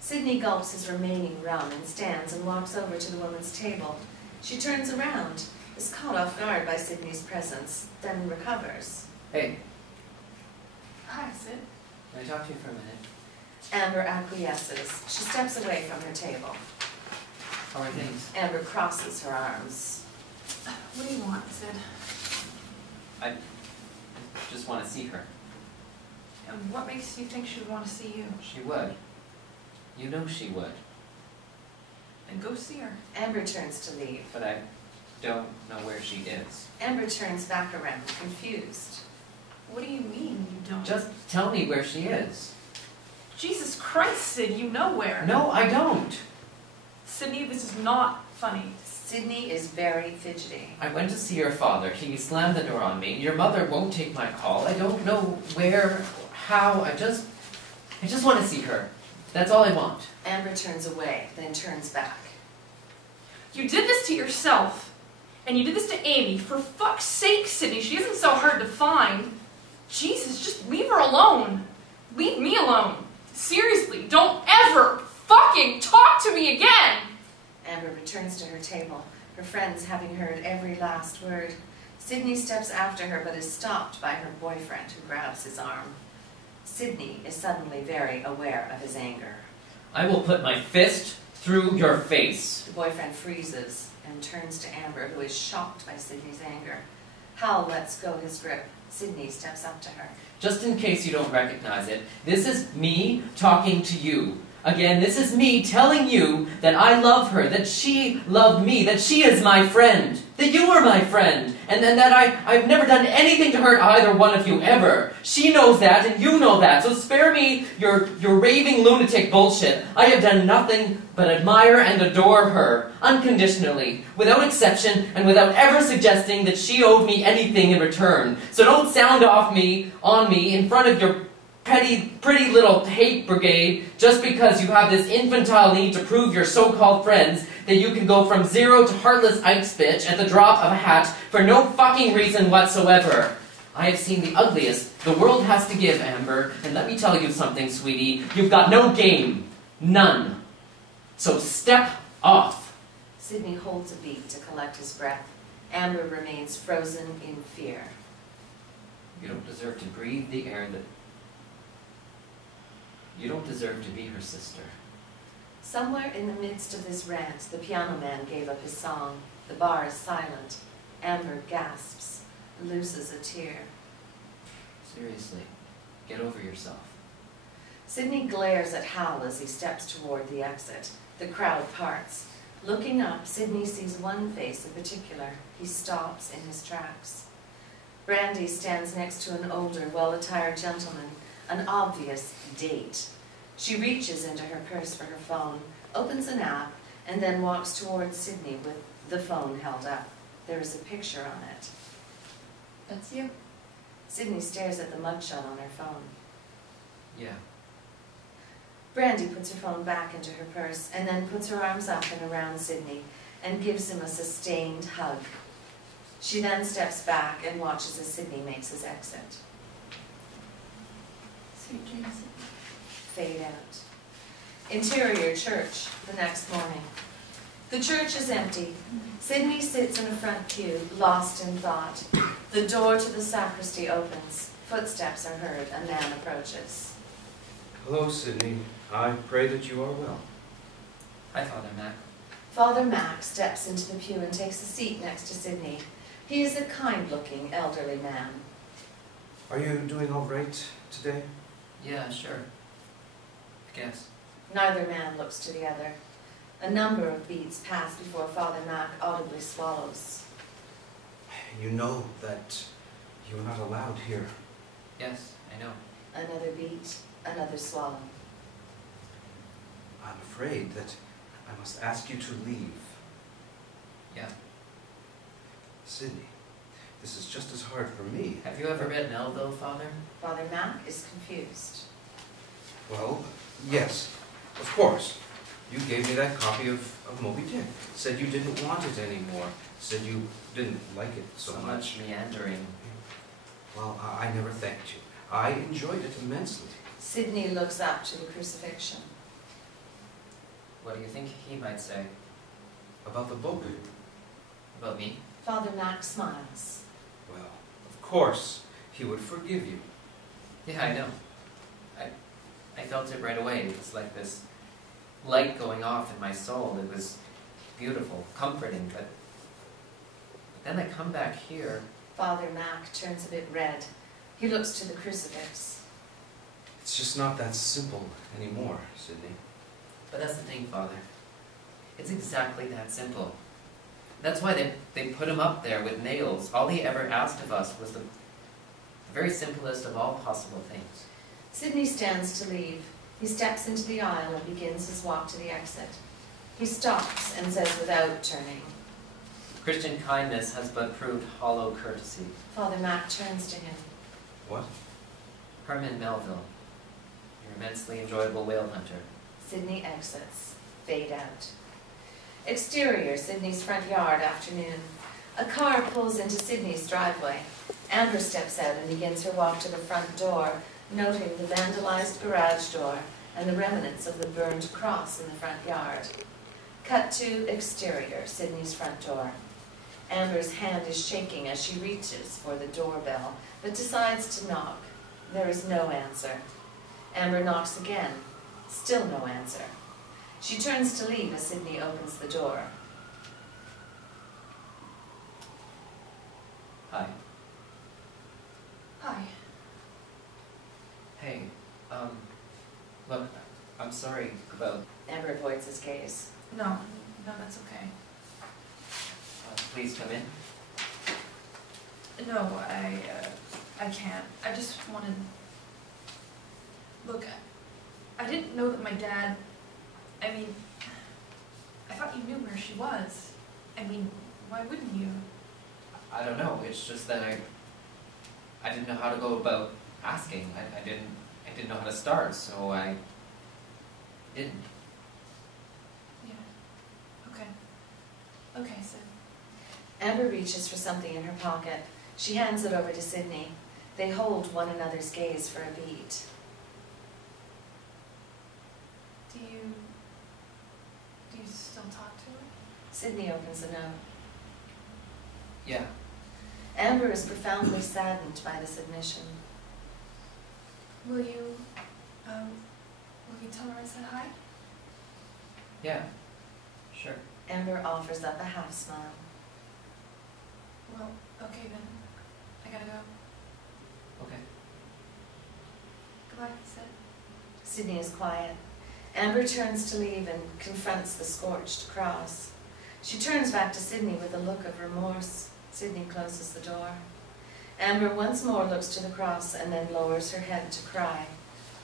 Sydney gulps his remaining rum and stands and walks over to the woman's table. She turns around, is caught off guard by Sydney's presence, then recovers. Hey, Hi, Sid. can I talk to you for a minute? Amber acquiesces. She steps away from her table. How are things? Amber crosses her arms. What do you want, Sid? I just want to see her. And what makes you think she would want to see you? She would. You know she would. Then go see her. Amber turns to leave. But I don't know where she is. Amber turns back around, confused. What do you mean you don't? Just tell me where she is. Jesus Christ, Sid, you know where. No, I don't. Sydney, this is not funny. Sydney is very fidgety. I went to see your father. He slammed the door on me. Your mother won't take my call. I don't know where, how. I just want to see her. That's all I want. Amber turns away, then turns back. You did this to yourself. And you did this to Amy. For fuck's sake, Sydney, she isn't so hard to find. Jesus, just leave her alone. Leave me alone. Seriously, don't ever fucking talk to me again! Amber returns to her table, her friends having heard every last word. Sydney steps after her, but is stopped by her boyfriend, who grabs his arm. Sydney is suddenly very aware of his anger. I will put my fist through your face. The boyfriend freezes and turns to Amber, who is shocked by Sydney's anger. Hal lets go his grip. Sydney steps up to her. Just in case you don't recognize it, this is me talking to you. Again, this is me telling you that I love her, that she loved me, that she is my friend, that you are my friend, and that I've never done anything to hurt either one of you ever. She knows that, and you know that, so spare me your raving lunatic bullshit. I have done nothing but admire and adore her, unconditionally, without exception, and without ever suggesting that she owed me anything in return. So don't sound off on me in front of your pretty little hate brigade just because you have this infantile need to prove your so-called friends that you can go from zero to heartless Ike's bitch at the drop of a hat for no fucking reason whatsoever. I have seen the ugliest the world has to give, Amber, and let me tell you something, sweetie. You've got no game. None. So step off. Sydney holds a beat to collect his breath. Amber remains frozen in fear. You don't deserve to breathe the air that... You don't deserve to be her sister. Somewhere in the midst of this rant, the piano man gave up his song. The bar is silent. Amber gasps, looses a tear. Seriously, get over yourself. Sydney glares at Hal as he steps toward the exit. The crowd parts. Looking up, Sydney sees one face in particular. He stops in his tracks. Brandy stands next to an older, well-attired gentleman, an obvious date. She reaches into her purse for her phone, opens an app, and then walks towards Sydney with the phone held up. There is a picture on it. That's you. Sydney stares at the mugshot on her phone. Yeah. Brandy puts her phone back into her purse and then puts her arms up and around Sydney and gives him a sustained hug. She then steps back and watches as Sydney makes his exit. Sweet dreams. Fade out. Interior church the next morning. The church is empty. Sydney sits in a front pew, lost in thought. The door to the sacristy opens. Footsteps are heard. A man approaches. Hello, Sydney. I pray that you are well. Hi, Father Mac. Father Mac steps into the pew and takes a seat next to Sydney. He is a kind-looking, elderly man. Are you doing all right today? Yeah, sure. I guess. Neither man looks to the other. A number of beats pass before Father Mac audibly swallows. You know that you're not allowed here. Yes, I know. Another beat, another swallow. I'm afraid that I must ask you to leave. Yeah. Sydney, this is just as hard for me. Have you ever read Melville, Father? Father Mac is confused. Well, yes, of course. You gave me that copy of Moby Dick. Said you didn't want it anymore. Said you didn't like it so much. meandering. Well, I never thanked you. I enjoyed it immensely. Sydney looks up to the crucifixion. What do you think he might say? About the book? About me? Father Mac smiles. Well, of course, he would forgive you. Yeah, I know. I felt it right away. It was like this light going off in my soul. It was beautiful, comforting, but then I come back here. Father Mac turns a bit red. He looks to the crucifix. It's just not that simple anymore, Sydney. But that's the thing, Father. It's exactly that simple. That's why they put him up there with nails. All he ever asked of us was the very simplest of all possible things. Sydney stands to leave. He steps into the aisle and begins his walk to the exit. He stops and says without turning. Christian kindness has but proved hollow courtesy. Father Mac turns to him. What? Herman Melville, your immensely enjoyable whale hunter. Sydney exits. Fade out. Exterior, Sydney's front yard, afternoon. A car pulls into Sydney's driveway. Amber steps out and begins her walk to the front door, noting the vandalized garage door and the remnants of the burned cross in the front yard. Cut to exterior, Sydney's front door. Amber's hand is shaking as she reaches for the doorbell, but decides to knock. There is no answer. Amber knocks again. Still no answer. She turns to leave as Sydney opens the door. Hi. Hi. Hey, look, I'm sorry about... Amber avoids his gaze. No, that's okay. Please come in. No, I can't. I just wanted... Look, I didn't know that my dad... I mean, I thought you knew where she was. I mean, why wouldn't you? I don't know, it's just that I didn't know how to go about asking. I didn't know how to start, so I didn't. Yeah. Okay, so... Amber reaches for something in her pocket. She hands it over to Sydney. They hold one another's gaze for a beat. Do you still talk to her? Sydney opens a note. Yeah. Amber is profoundly saddened by this admission. Will you tell her I said hi? Yeah. Sure. Amber offers up a half smile. Well, okay then. I gotta go. Okay. Goodbye, Sid. Sydney is quiet. Amber turns to leave and confronts the scorched cross. She turns back to Sydney with a look of remorse. Sydney closes the door. Amber once more looks to the cross and then lowers her head to cry.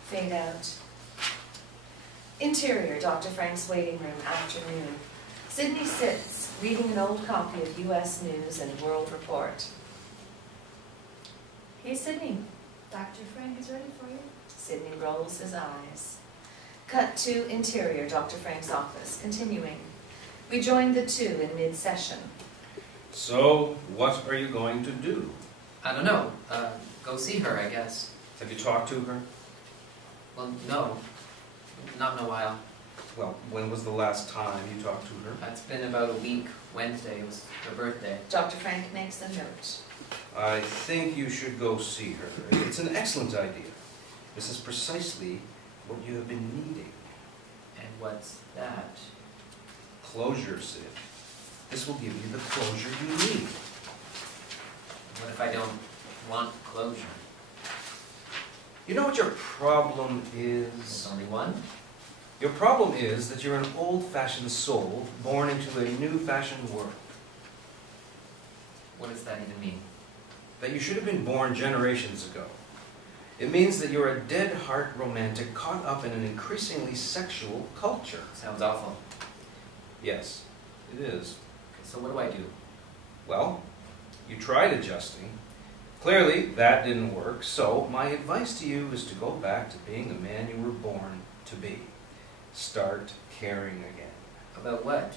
Fade out. Interior, Dr. Frank's waiting room, afternoon. Sydney sits, reading an old copy of U.S. News and World Report. Hey, Sydney. Dr. Frank is ready for you. Sydney rolls his eyes. Cut to interior, Dr. Frank's office, continuing. We joined the two in mid-session. So, what are you going to do? I don't know. Go see her, I guess. Have you talked to her? Well, no. Not in a while. Well, when was the last time you talked to her? It's been about a week. Wednesday was her birthday. Dr. Frank makes a note. I think you should go see her. It's an excellent idea. This is precisely what you have been needing. And what's that? Closure, Sid. This will give you the closure you need. What if I don't want closure? You know what your problem There's is? only one? Your problem is that you're an old-fashioned soul born into a new-fashioned world. What does that even mean? That you should have been born generations ago. It means that you're a dead-heart romantic caught up in an increasingly sexual culture. Sounds awful. Yes, it is. Okay, so what do I do? Well, you tried adjusting. Clearly, that didn't work, so my advice to you is to go back to being the man you were born to be. Start caring again. About what?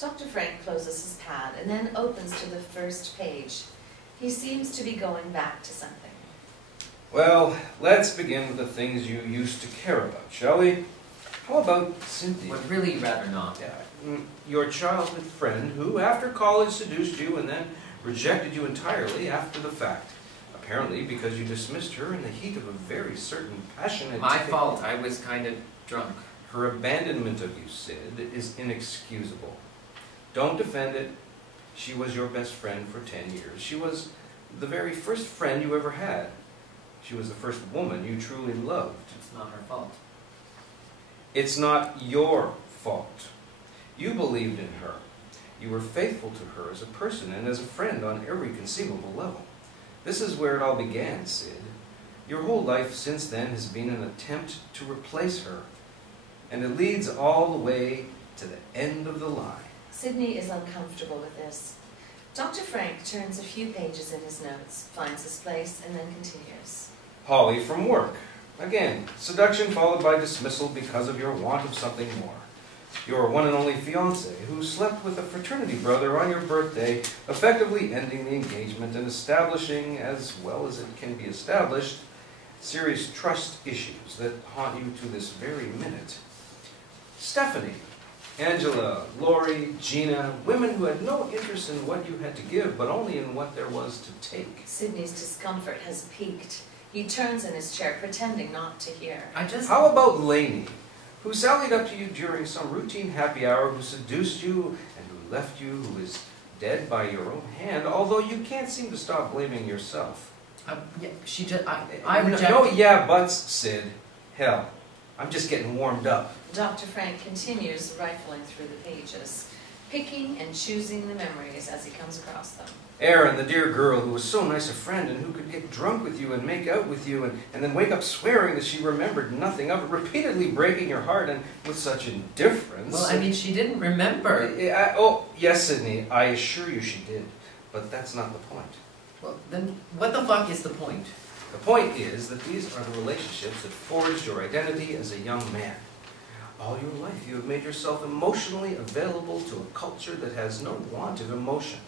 Dr. Frank closes his pad and then opens to the first page. He seems to be going back to something. Well, let's begin with the things you used to care about, shall we? How about Cynthia? Would really rather not. Yeah, your childhood friend who, after college, seduced you and then rejected you entirely after the fact. Apparently because you dismissed her in the heat of a very certain passionate... My fault. I was kind of drunk. Her abandonment of you, Sid, is inexcusable. Don't defend it. She was your best friend for 10 years. She was the very first friend you ever had. She was the first woman you truly loved. It's not her fault. It's not your fault. You believed in her. You were faithful to her as a person and as a friend on every conceivable level. This is where it all began, Sid. Your whole life since then has been an attempt to replace her. And it leads all the way to the end of the line. Sydney is uncomfortable with this. Dr. Frank turns a few pages in his notes, finds his place, and then continues. Holly from work. Again, seduction followed by dismissal because of your want of something more. Your one and only fiancé, who slept with a fraternity brother on your birthday, effectively ending the engagement and establishing, as well as it can be established, serious trust issues that haunt you to this very minute. Stephanie, Angela, Lori, Gina, women who had no interest in what you had to give, but only in what there was to take. Sydney's discomfort has peaked. He turns in his chair, pretending not to hear. How about Lainey, who sallied up to you during some routine happy hour, who seduced you and who left you, who is dead by your own hand, although you can't seem to stop blaming yourself. Yeah, she just... I rejected... No, yeah, buts, Sid. Hell, I'm just getting warmed up. Dr. Frank continues rifling through the pages, picking and choosing the memories as he comes across them. Erin, the dear girl who was so nice a friend and who could get drunk with you and make out with you and then wake up swearing that she remembered nothing of it, repeatedly breaking your heart and with such indifference. Well, I mean, she didn't remember. Oh, yes, Sydney, I assure you she did. But that's not the point. Well, then what the fuck is the point? The point is that these are the relationships that forged your identity as a young man. All your life you have made yourself emotionally available to a culture that has no want of emotion.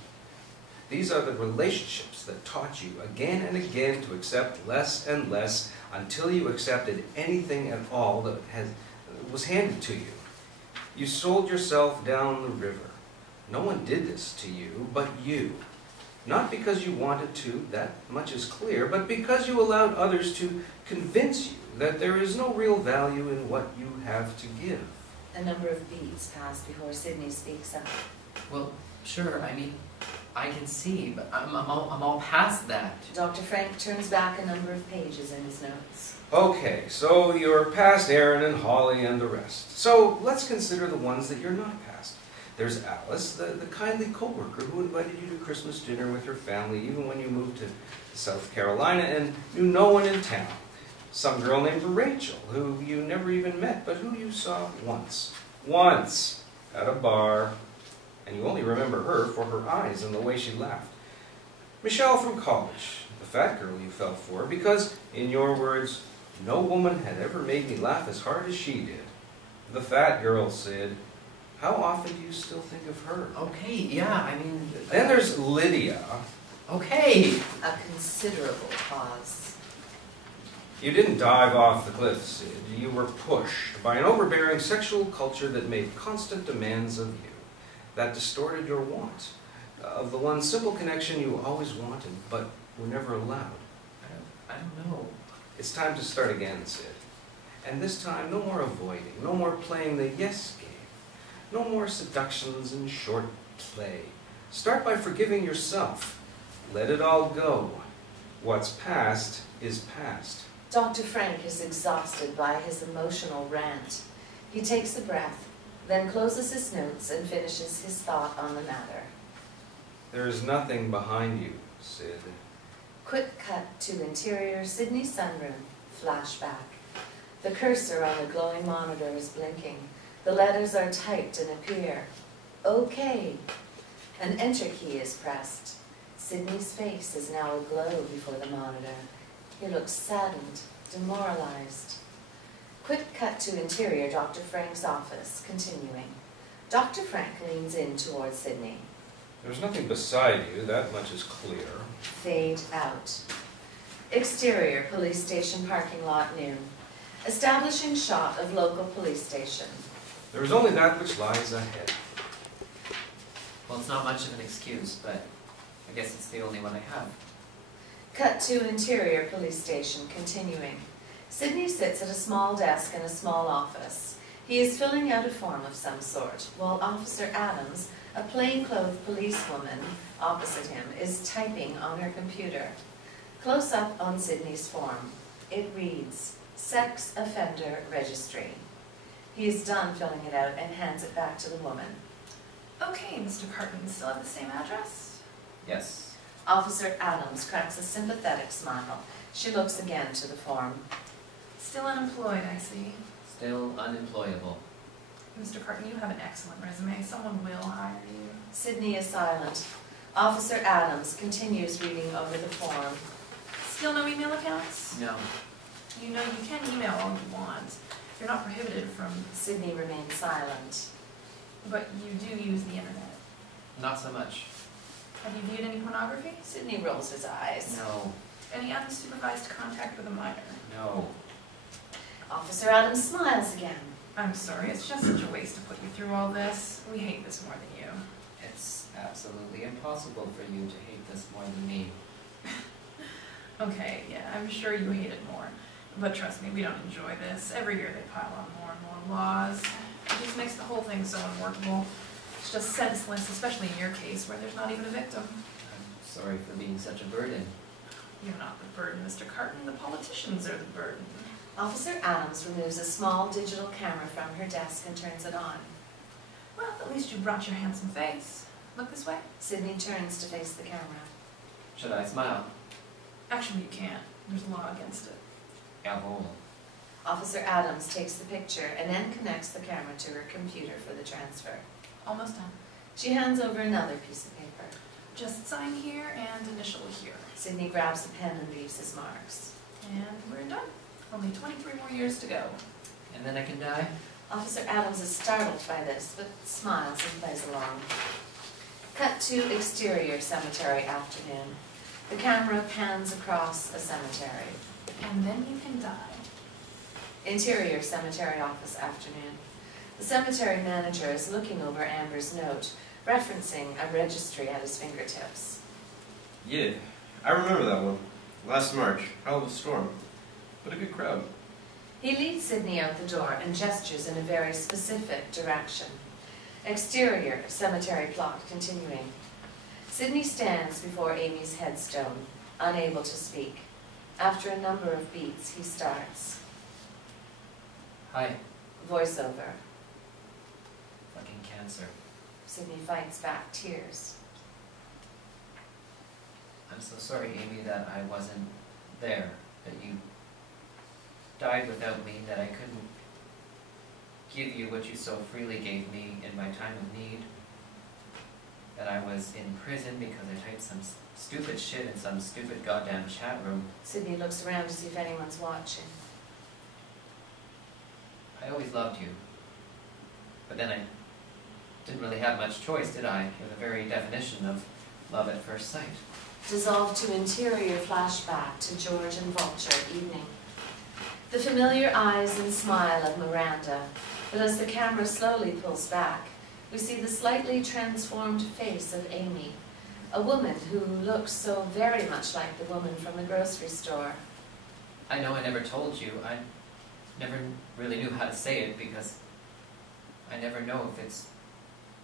These are the relationships that taught you again and again to accept less and less until you accepted anything at all that was handed to you. You sold yourself down the river. No one did this to you but you. Not because you wanted to, that much is clear, but because you allowed others to convince you that there is no real value in what you have to give. A number of beats pass before Sydney speaks up. Well, sure, I mean, I can see, but I'm all past that. Dr. Frank turns back a number of pages in his notes. Okay, so you're past Erin and Holly and the rest. So let's consider the ones that you're not past. There's Alice, the kindly co-worker who invited you to Christmas dinner with her family even when you moved to South Carolina and knew no one in town. Some girl named Rachel, who you never even met, but who you saw once. Once, at a bar, and you only remember her for her eyes and the way she laughed. Michelle from college, the fat girl you fell for, because, in your words, no woman had ever made me laugh as hard as she did. The fat girl, Sid. How often do you still think of her? Okay, yeah, I mean... Then there's Lydia. Okay. A considerable pause. You didn't dive off the cliff, Sid. You were pushed by an overbearing sexual culture that made constant demands of you, that distorted your want of the one simple connection you always wanted, but were never allowed. I don't know. It's time to start again, Sid. And this time, no more avoiding, no more playing the yes game, no more seductions and short play. Start by forgiving yourself. Let it all go. What's past is past. Dr. Frank is exhausted by his emotional rant. He takes a breath, then closes his notes and finishes his thought on the matter. There is nothing behind you, Sid. Quick cut to interior Sydney sunroom. Flashback. The cursor on the glowing monitor is blinking. The letters are typed and appear. OK. An enter key is pressed. Sydney's face is now aglow before the monitor. He looks saddened, demoralized. Quick cut to interior Dr. Frank's office, continuing. Dr. Frank leans in towards Sydney. There's nothing beside you, that much is clear. Fade out. Exterior police station parking lot noon. Establishing shot of local police station. There is only that which lies ahead. Well, it's not much of an excuse, but I guess it's the only one I have. Cut to interior police station, continuing. Sydney sits at a small desk in a small office. He is filling out a form of some sort, while Officer Adams, a plainclothes policewoman opposite him, is typing on her computer. Close up on Sydney's form. It reads, Sex Offender Registry. He is done filling it out and hands it back to the woman. Okay, Mr. Carton, still at the same address? Yes. Officer Adams cracks a sympathetic smile. She looks again to the form. Still unemployed, I see. Still unemployable. Mr. Carton, you have an excellent resume. Someone will hire you. Sydney is silent. Officer Adams continues reading over the form. Still no email accounts? No. You know, you can email all you want. You're not prohibited from, Sydney remains silent. but you do use the internet. Not so much. Have you viewed any pornography? Sydney rolls his eyes. No. Any unsupervised contact with a minor? No. Officer Adams smiles again. I'm sorry, it's just such a waste to put you through all this. We hate this more than you. It's absolutely impossible for you to hate this more than me. Okay, yeah, I'm sure you hate it more. But trust me, we don't enjoy this. Every year they pile on more and more laws. It just makes the whole thing so unworkable. It's just senseless, especially in your case, where there's not even a victim. I'm sorry for being such a burden. You're not the burden, Mr. Carton. The politicians are the burden. Officer Adams removes a small digital camera from her desk and turns it on. Well, at least you brought your handsome face. Look this way. Sydney turns to face the camera. Should I smile? Actually, you can't. There's a law against it. Jawohl. Officer Adams takes the picture and then connects the camera to her computer for the transfer. Almost done. She hands over another piece of paper. Just sign here and initial here. Sydney grabs a pen and leaves his marks. And we're done. Only 23 more years to go. And then I can die? Officer Adams is startled by this, but smiles and plays along. Cut to exterior cemetery afternoon. The camera pans across a cemetery. And then you can die. Interior cemetery office afternoon. The cemetery manager is looking over Amber's note, referencing a registry at his fingertips. Yeah, I remember that one. Last March. Hell of a storm. But a good crowd. He leads Sydney out the door and gestures in a very specific direction. Exterior cemetery plot continuing. Sydney stands before Amy's headstone, unable to speak. After a number of beats, he starts. Hi. Voiceover. Fucking cancer. Sydney fights back tears. I'm so sorry, Amy, that I wasn't there. That you died without me, that I couldn't give you what you so freely gave me in my time of need. That I was in prison because I typed some stupid shit in some stupid goddamn chat room. Sydney looks around to see if anyone's watching. I always loved you. But then I didn't really have much choice, did I? You're the very definition of love at first sight. Dissolved to interior flashback to George and Vulture evening. The familiar eyes and smile of Miranda, but as the camera slowly pulls back, we see the slightly transformed face of Amy, a woman who looks so very much like the woman from the grocery store. I know I never told you. I never really knew how to say it because I never know if it's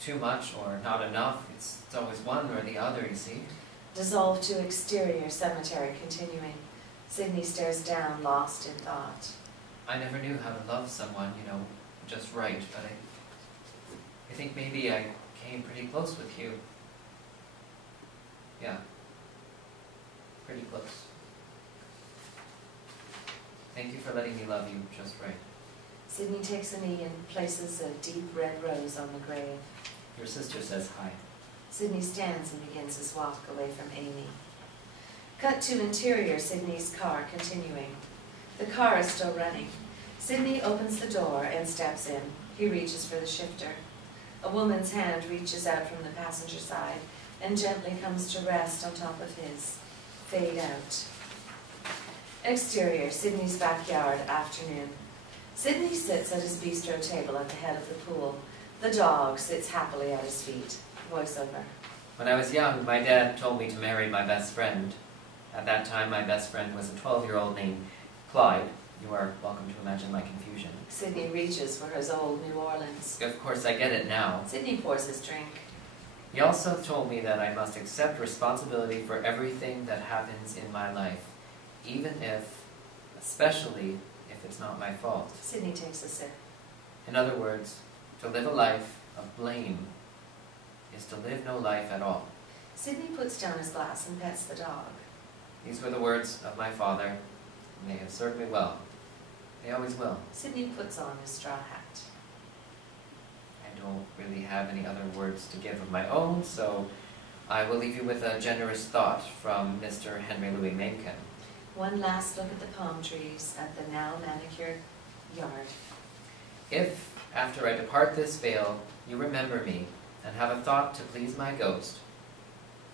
too much or not enough. It's always one or the other, you see. Dissolved to exterior cemetery continuing. Sydney stares down, lost in thought. I never knew how to love someone, just right, but I think maybe I came pretty close with you. Yeah. Pretty close. Thank you for letting me love you just right. Sydney takes a knee and places a deep red rose on the grave. Your sister says hi. Sydney stands and begins his walk away from Amy. Cut to interior Sydney's car continuing. The car is still running. Sydney opens the door and steps in. He reaches for the shifter. A woman's hand reaches out from the passenger side and gently comes to rest on top of his. Fade out. Exterior, Sydney's backyard, afternoon. Sydney sits at his bistro table at the head of the pool. The dog sits happily at his feet. Voiceover. When I was young, my dad told me to marry my best friend. At that time, my best friend was a 12-year-old named Clyde. You are welcome to imagine my confusion. Sydney reaches for his old New Orleans. Of course, I get it now. Sydney pours his drink. He also told me that I must accept responsibility for everything that happens in my life, even if, especially if it's not my fault. Sydney takes a sip. In other words, to live a life of blame is to live no life at all. Sydney puts down his glass and pets the dog. These were the words of my father, and they have served me well. They always will. Sydney puts on his straw hat. I don't really have any other words to give of my own, so I will leave you with a generous thought from Mr. Henry Louis Mencken. One last look at the palm trees at the now manicured yard. If, after I depart this vale, you remember me and have a thought to please my ghost,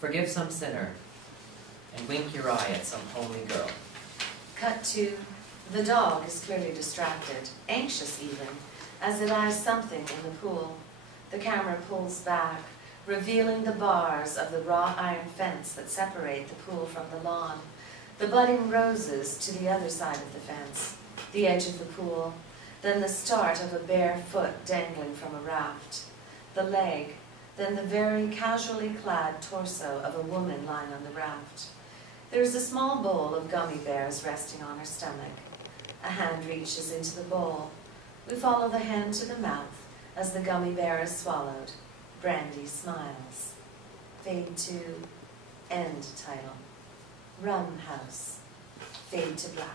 forgive some sinner and wink your eye at some homely girl. Cut to, the dog is clearly distracted, anxious even, as it eyes something in the pool. The camera pulls back, revealing the bars of the wrought iron fence that separate the pool from the lawn, the budding roses to the other side of the fence, the edge of the pool, then the start of a bare foot dangling from a raft, the leg, then the very casually clad torso of a woman lying on the raft. There is a small bowl of gummy bears resting on her stomach. A hand reaches into the bowl. We follow the hand to the mouth as the gummy bear is swallowed. Brandy smiles. Fade to end title. Rum House. Fade to black.